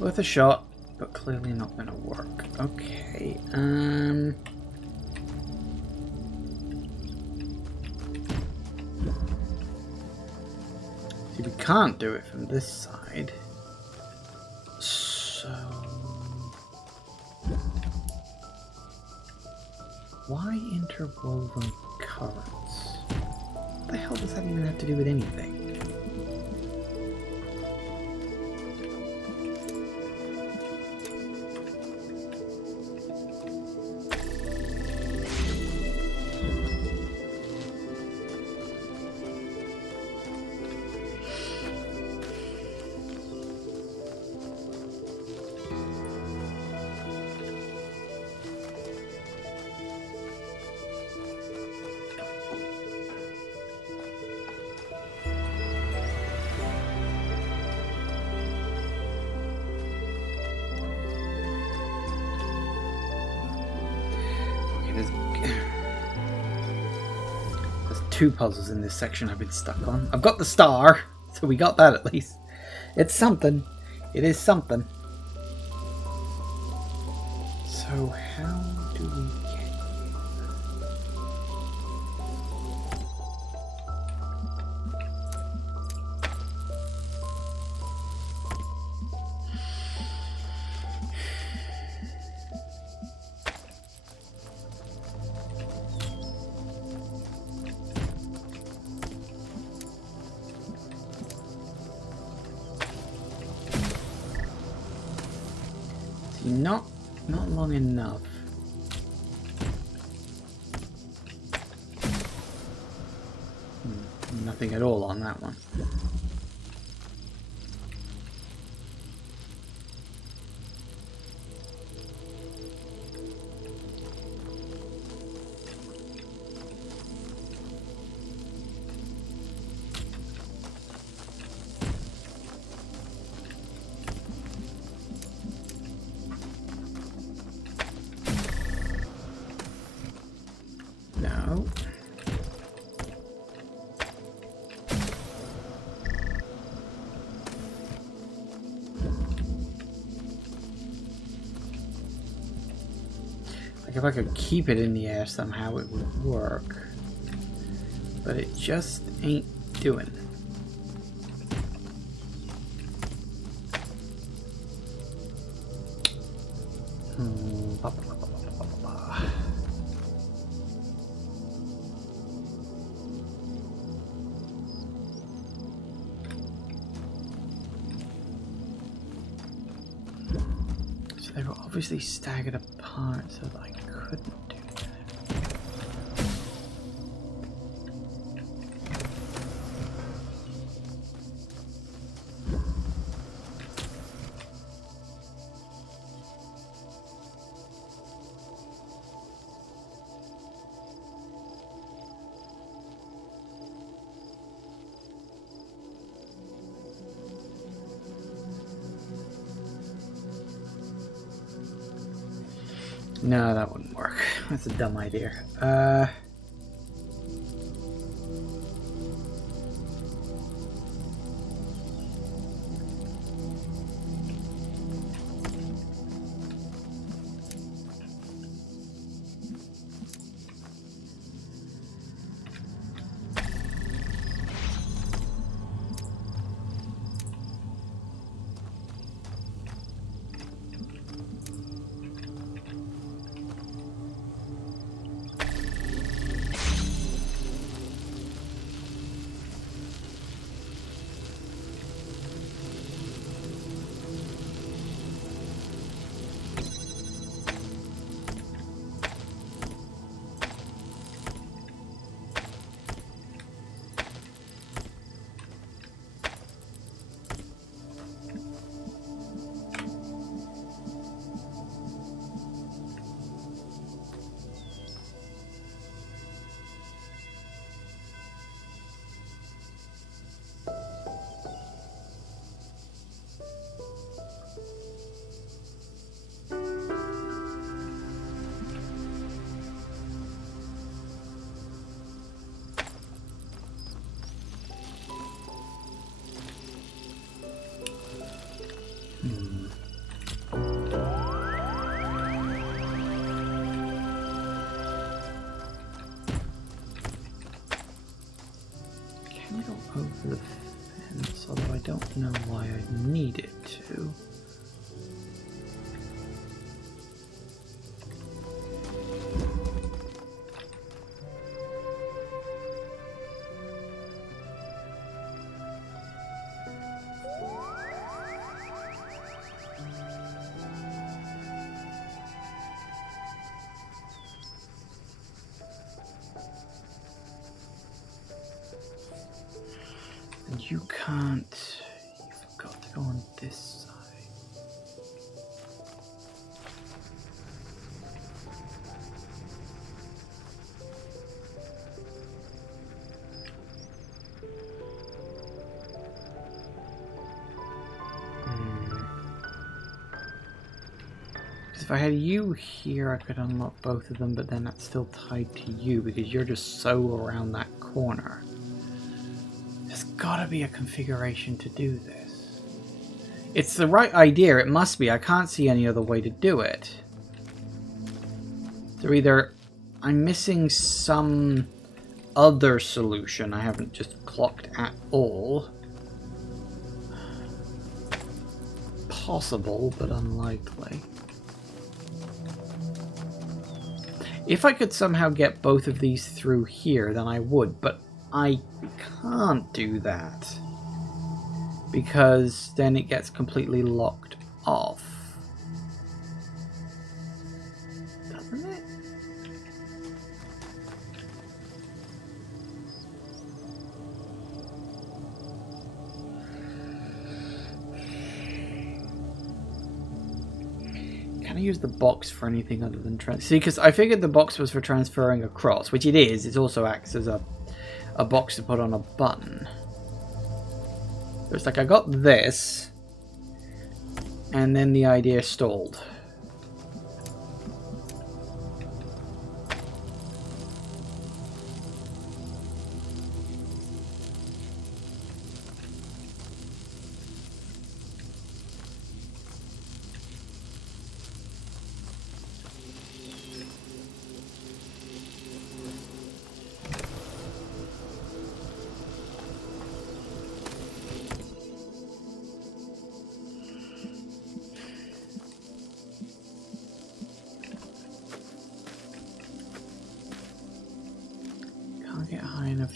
Worth a shot, but clearly not gonna work. Okay, see, we can't do it from this side. So... why interwoven currents? What the hell does that even have to do with anything? There's two puzzles in this section I've been stuck on. I've got the star, so we got that at least. It's something. It is something. So how do we get here? Not long enough. Nothing at all on that one. No. Like if I could keep it in the air somehow it would work. But it just ain't doing. obviously staggered apart so that I couldn't do that. No, that wouldn't work. That's a dumb idea. Can I go over the fence? Although I don't know why I need it to. And you can't. You forgot to go on this side. Because if I had you here, I could unlock both of them, but then that's still tied to you because you're just so around that corner. There's gotta be a configuration to do this. It's the right idea, it must be. I can't see any other way to do it. So either I'm missing some other solution I haven't just clocked at all. Possible, but unlikely. If I could somehow get both of these through here, then I would, but I can't do that because then it gets completely locked off, doesn't it? Can I use the box for anything other than see? Because I figured the box was for transferring across, which it is. It also acts as a box to put on a button. It's like I got this, and then the idea stalled.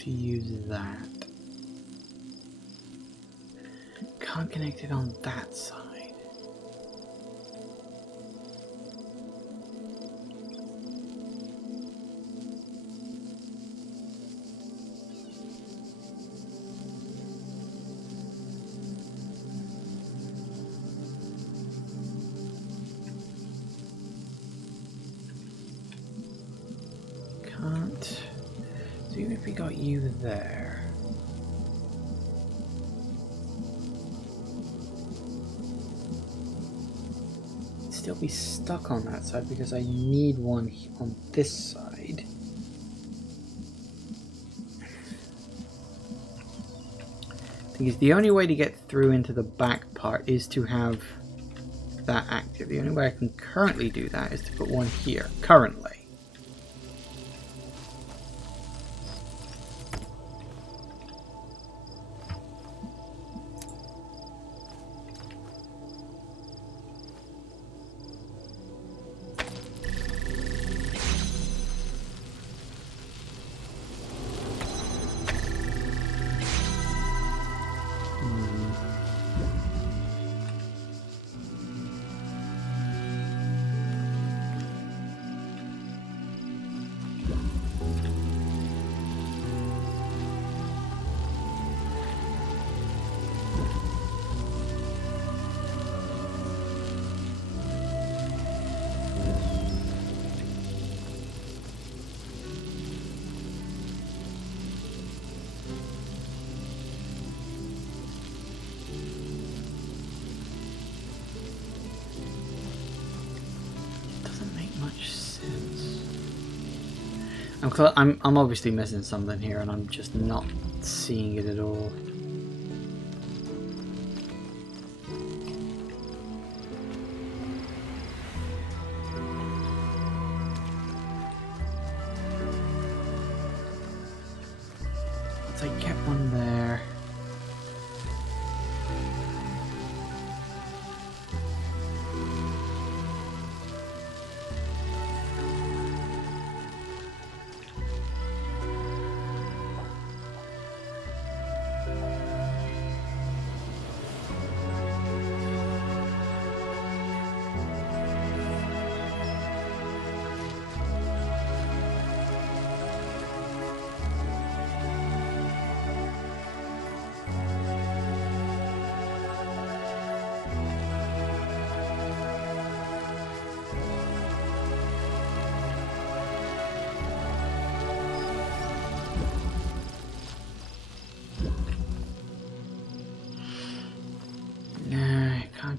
To use that. Can't connect it on that side. can't. So even if we got you there. I'd still be stuck on that side because I need one on this side. Because the only way to get through into the back part is to have that active. The only way I can currently do that is to put one here, currently. I'm obviously missing something here, and I'm just not seeing it at all. Once I get one there.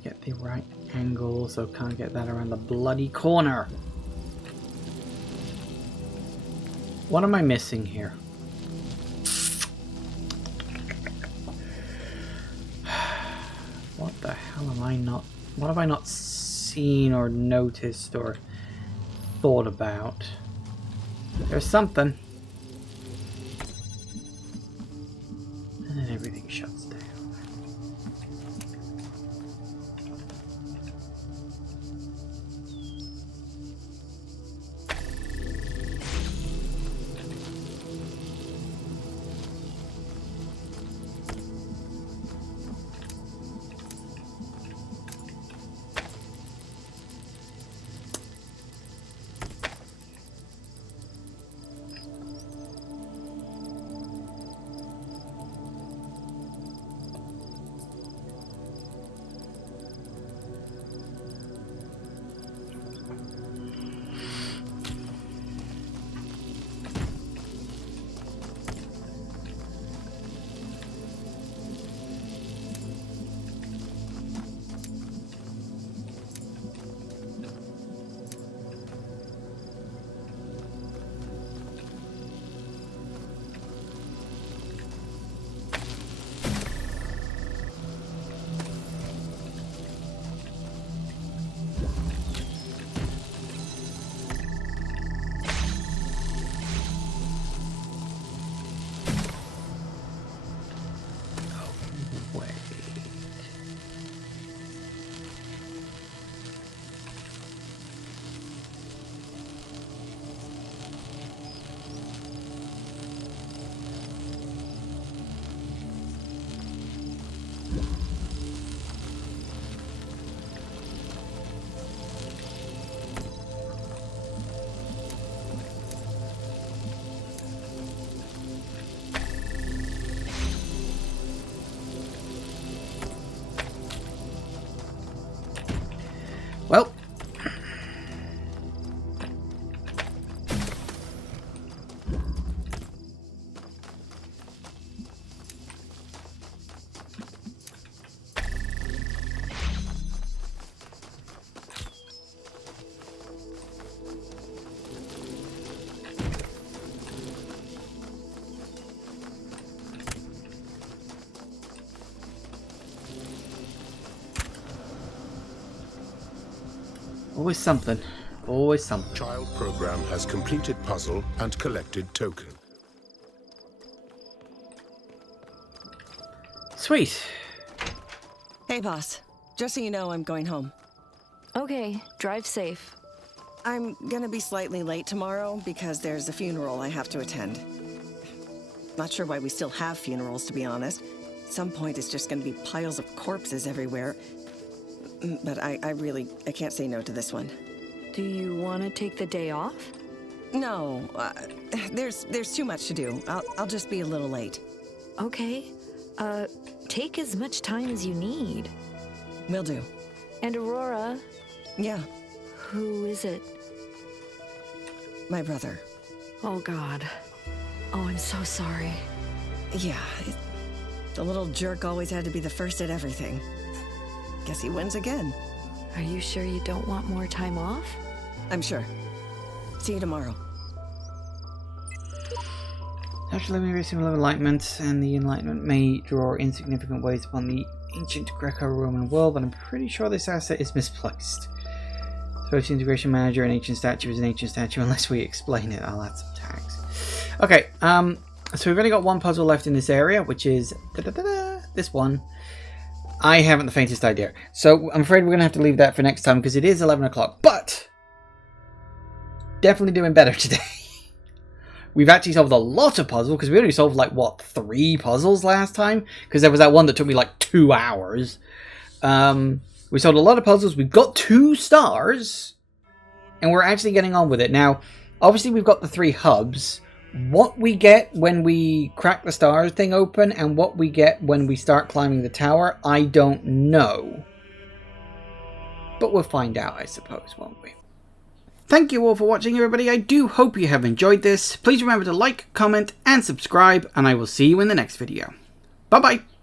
Get the right angle, so can't get that around the bloody corner. What am I missing here? What the hell am I not... What have I not seen or noticed or thought about? There's something. And then everything shuts down. Always something. Always something. Child program has completed puzzle and collected token. Sweet. Hey, boss. Just so you know, I'm going home. Okay, drive safe. I'm gonna be slightly late tomorrow because there's a funeral I have to attend. Not sure why we still have funerals, to be honest. At some point, it's just gonna be piles of corpses everywhere. But I can't say no to this one. Do you want to take the day off? No, there's too much to do. I'll just be a little late. Okay. Take as much time as you need. Will do. And Aurora, Yeah, who is it? my brother. Oh, God. Oh, I'm so sorry. Yeah, the little jerk always had to be the first at everything. Guess he wins again. Are you sure you don't want more time off? I'm sure. See you tomorrow. Naturally, we receive of enlightenment, and the enlightenment may draw insignificant weight upon the ancient Greco-Roman world, but I'm pretty sure this asset is misplaced. Social integration manager, an ancient statue is an ancient statue unless we explain it. I'll add some tags. Okay, so we've only got one puzzle left in this area, which is this one. I haven't the faintest idea. So I'm afraid we're going to have to leave that for next time because it is 11 o'clock. But definitely doing better today. We've actually solved a lot of puzzles because we only solved like, what, 3 puzzles last time? Because there was that one that took me like 2 hours. We solved a lot of puzzles. We've got 2 stars. And we're actually getting on with it. Now, obviously we've got the 3 hubs. What we get when we crack the stars thing open and what we get when we start climbing the tower, I don't know. But we'll find out, I suppose, won't we? Thank you all for watching, everybody. I do hope you have enjoyed this. Please remember to like, comment, and subscribe, and I will see you in the next video. Bye-bye!